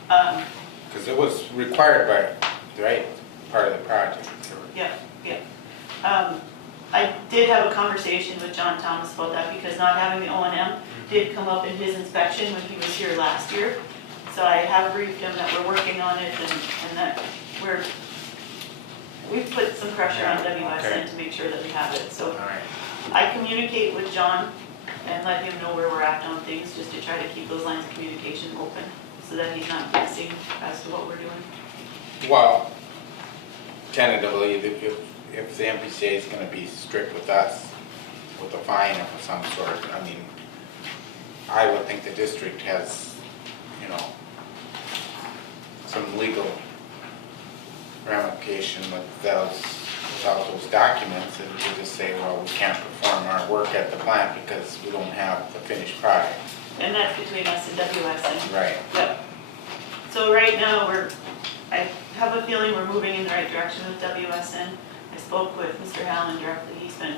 Because it was required by, right, part of the project. Yeah. I did have a conversation with John Thomas about that because not having the O&M did come up in his inspection when he was here last year. So I have briefed him that we're working on it and that we've put some pressure on WSN to make sure that we have it. So I communicate with John and let him know where we're at on things just to try to keep those lines of communication open so that he's not guessing as to what we're doing. Well, tentatively, if the MPCA is going to be strict with us, with a fine of some sort, I mean, I would think the district has, you know, some legal ramification without those documents, and we just say, well, we can't perform our work at the plant because we don't have the finished product. And that's between us and WSN. Right. Yep. So right now, I have a feeling we're moving in the right direction with WSN. I spoke with Mr. Hallen directly. He spent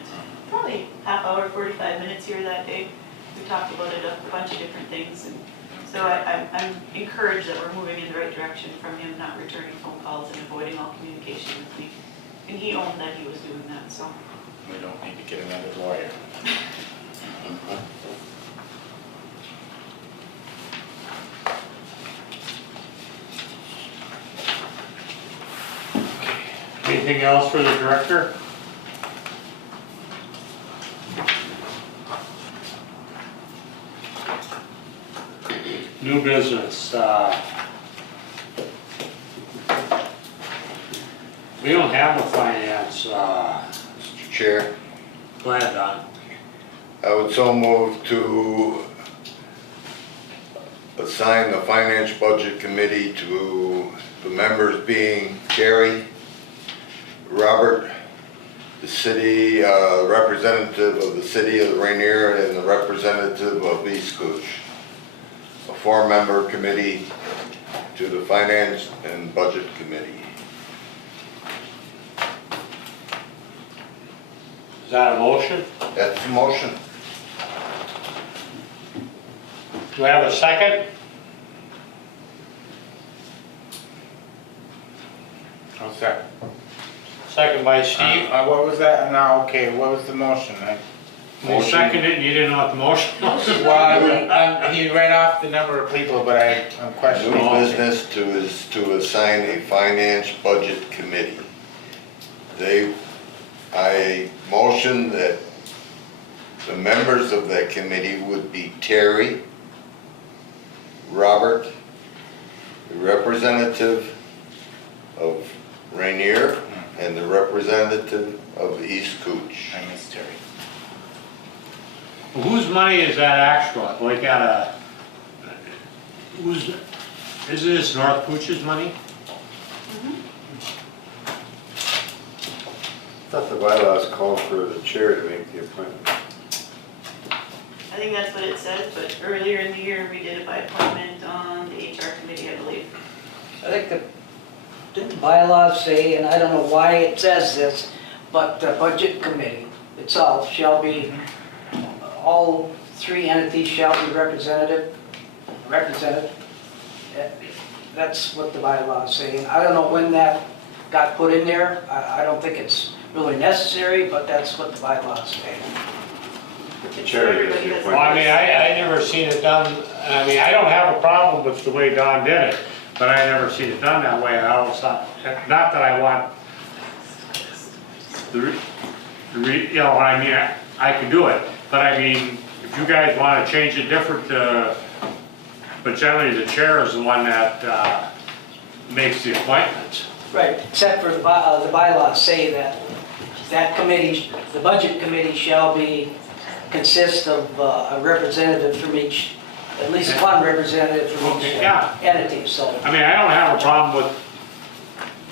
probably half hour, 45 minutes here that day. We talked about it, a bunch of different things. And so I'm encouraged that we're moving in the right direction from him not returning phone calls and avoiding all communication with me. And he owned that he was doing that, so. We don't need to get another lawyer. Anything else for the director? New business. We don't have a finance, Mr. Chair, go ahead, Don. I would so move to assign the Finance Budget Committee to the members being Terry, Robert, the city, representative of the city of Rainier, and the representative of East Cooch. A 4-member committee to the Finance and Budget Committee. Is that a motion? That's the motion. Do I have a second? I'll second. Second by Steve. What was that? No, okay, what was the motion? You seconded and you didn't know what the motion was? Well, he read off the number of people, but I'm New questioning. business to assign a Finance Budget Committee. I motion that the members of that committee would be Terry, Robert, the representative of Rainier, and the representative of East Cooch. I missed Terry. Whose money is that extra? Like whose, is this North Cooch's money? I thought the bylaws called for the chair to make the appointment. I think that's what it says, but earlier in the year, we did it by appointment on the HR committee, I believe. I think didn't the bylaws say, and I don't know why it says this, but the budget committee itself shall be, all 3 entities shall be represented. That's what the bylaws say, and I don't know when that got put in there. I don't think it's really necessary, but that's what the bylaws say. The chair is Everybody the has- Well, I mean, I never seen it done, I mean, I don't have a problem with the way Don did it, but I never seen it done that way. I always thought, not that I want you know, I mean, I can do it, but I mean, if you guys want to change it different, but generally the chair is the one that makes the appointments. Right, except for the bylaws say that committee, the budget committee shall consist of a representative from each, at least one representative from each Okay, yeah. entity, so. I mean, I don't have a problem with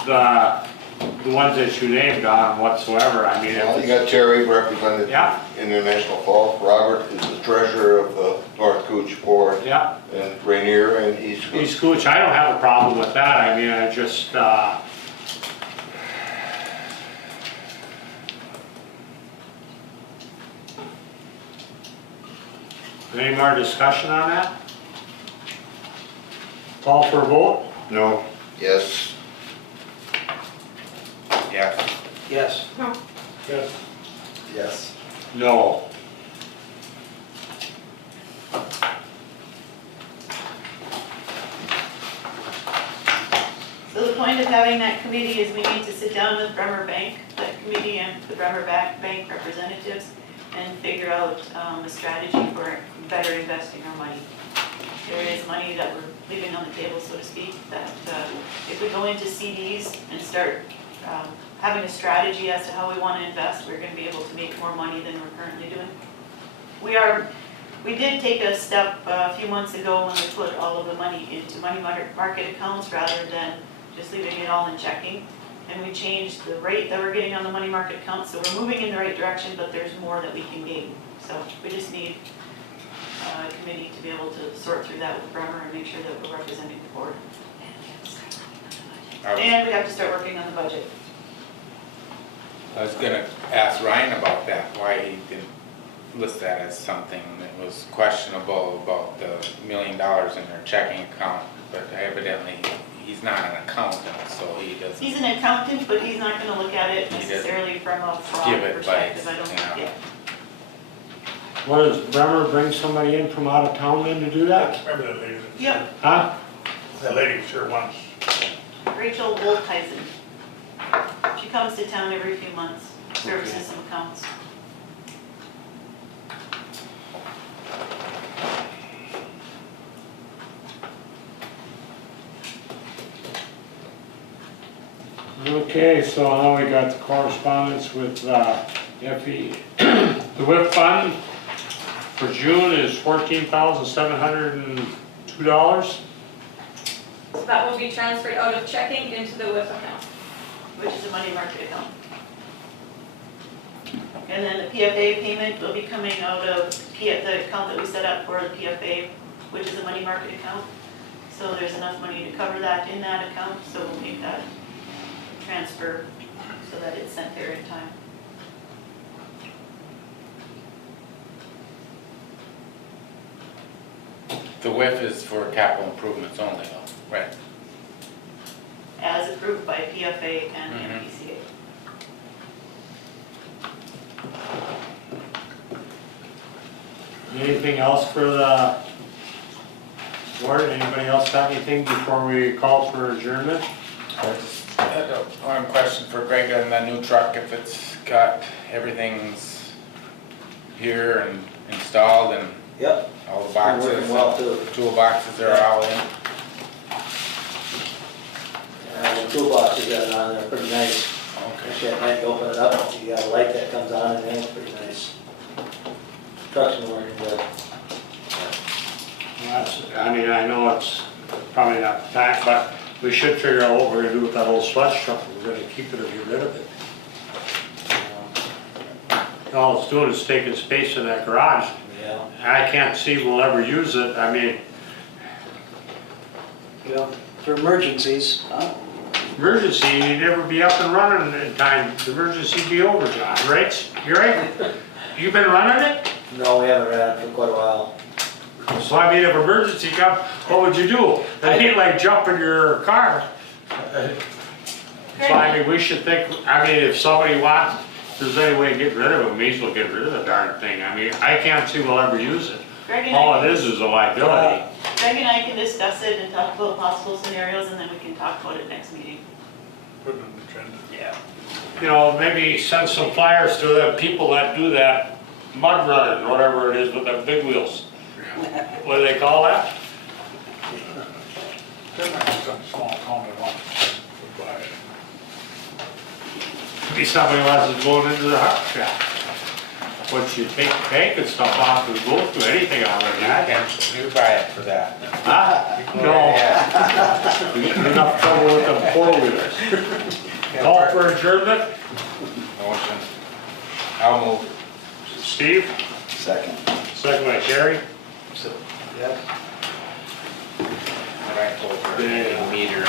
the ones that you named, Don, whatsoever. I mean, if Well, you it's- got Terry represented Yeah. International Falls, Robert is the treasurer of the North Cooch Board, yeah, and Rainier and East Cooch. East Cooch, I don't have a problem with that. I mean, I just, any more discussion on that? Call for a vote? No, Yes. Yes. Yes. Yes. Yes. No. So the point of having that committee is we need to sit down with Bremer Bank, that committee, and the Bremer Bank representatives, and figure out a strategy for better investing our money. There is money that we're leaving on the table, so to speak, that if we go into CDs and start having a strategy as to how we want to invest, we're going to be able to make more money than we're currently doing. We did take a step a few months ago when we put all of the money into money market accounts rather than just leaving it all in checking. And we changed the rate that we're getting on the money market account, so we're moving in the right direction, but there's more that we can gain. So we just need a committee to be able to sort through that with Bremer and make sure that we're representing the board. And we have to start working on the budget. I was gonna ask Ryan about that, why he didn't list that as something that was questionable about the $1 million in their checking account, but evidently he's not an accountant, so he doesn't. He's an accountant, but he's not gonna look at it He doesn't necessarily from a give fraud advice, perspective, I don't yeah. think, yeah. What, does Bremer bring somebody in from out of town then to do that? Remember that lady? that- Yep. Huh? That lady was here once. Rachel Wolfheisen. She comes to town every few months, services some accounts. Okay, so now we got the correspondence with FE. The WIP fund for June is $14,702. So that will be transferred out of checking into the WIP account. which is a money market account. And then the PFA payment will be coming out of the account that we set up for the PFA, which is a money market account. So there's enough money to cover that in that account, so we'll make that transfer so that it's sent there in time. The WIF is for capital improvements only though. Right. As approved by PFA and Mhm. MPCA. Anything else for the board? Anybody else got anything before we call for adjournment? I just had one question for Greg on that new truck, if it's got, everything's here and installed and Yep, all the been boxes. working well too. Toolboxes are all in. The toolbox you got it on there, pretty nice. Okay. Actually, at night you open it up, you got a light that comes on and it's pretty nice. Truck's been working good. I mean, I know it's probably not the time, but we should figure out what we're gonna do with that old slush truck. We're gonna keep it or get rid of it. All it's doing is taking space in that garage. Yeah. I can't see we'll ever use it. I mean, Yeah, for emergencies, emergency, you'd never be up and running in time. The emergency be over, John, right? You right? You been running it? No, we haven't ran it for quite a while. So I mean, if emergency comes, what would you do? It ain't like jumping your car. So I mean, we should think, I mean, if somebody wants, if there's any way to get rid of it, we may as well get rid of the darn thing. I mean, I can't see we'll ever use it. Greg and All I it is a liability. can discuss it and talk about possible scenarios, and then we can talk about it next meeting. Put it on the agenda. Yeah. You know, maybe send some flyers to the people that do that mud running, whatever it is with them big wheels. What do they call that? Some small town that wants to buy it. Maybe somebody wants to go into the hot shop. Once you take the tank and stuff off and go through anything on it, You buy it for that. No. We get enough trouble with them four-wheelers. Call for adjournment, Motion. I'll move. Steve, Second. second by Terry. What I told her, Yeah. meter.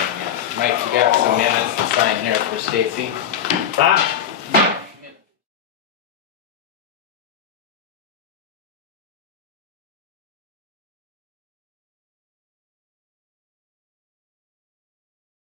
Mike, you got some minutes to sign here for Stacy? Huh?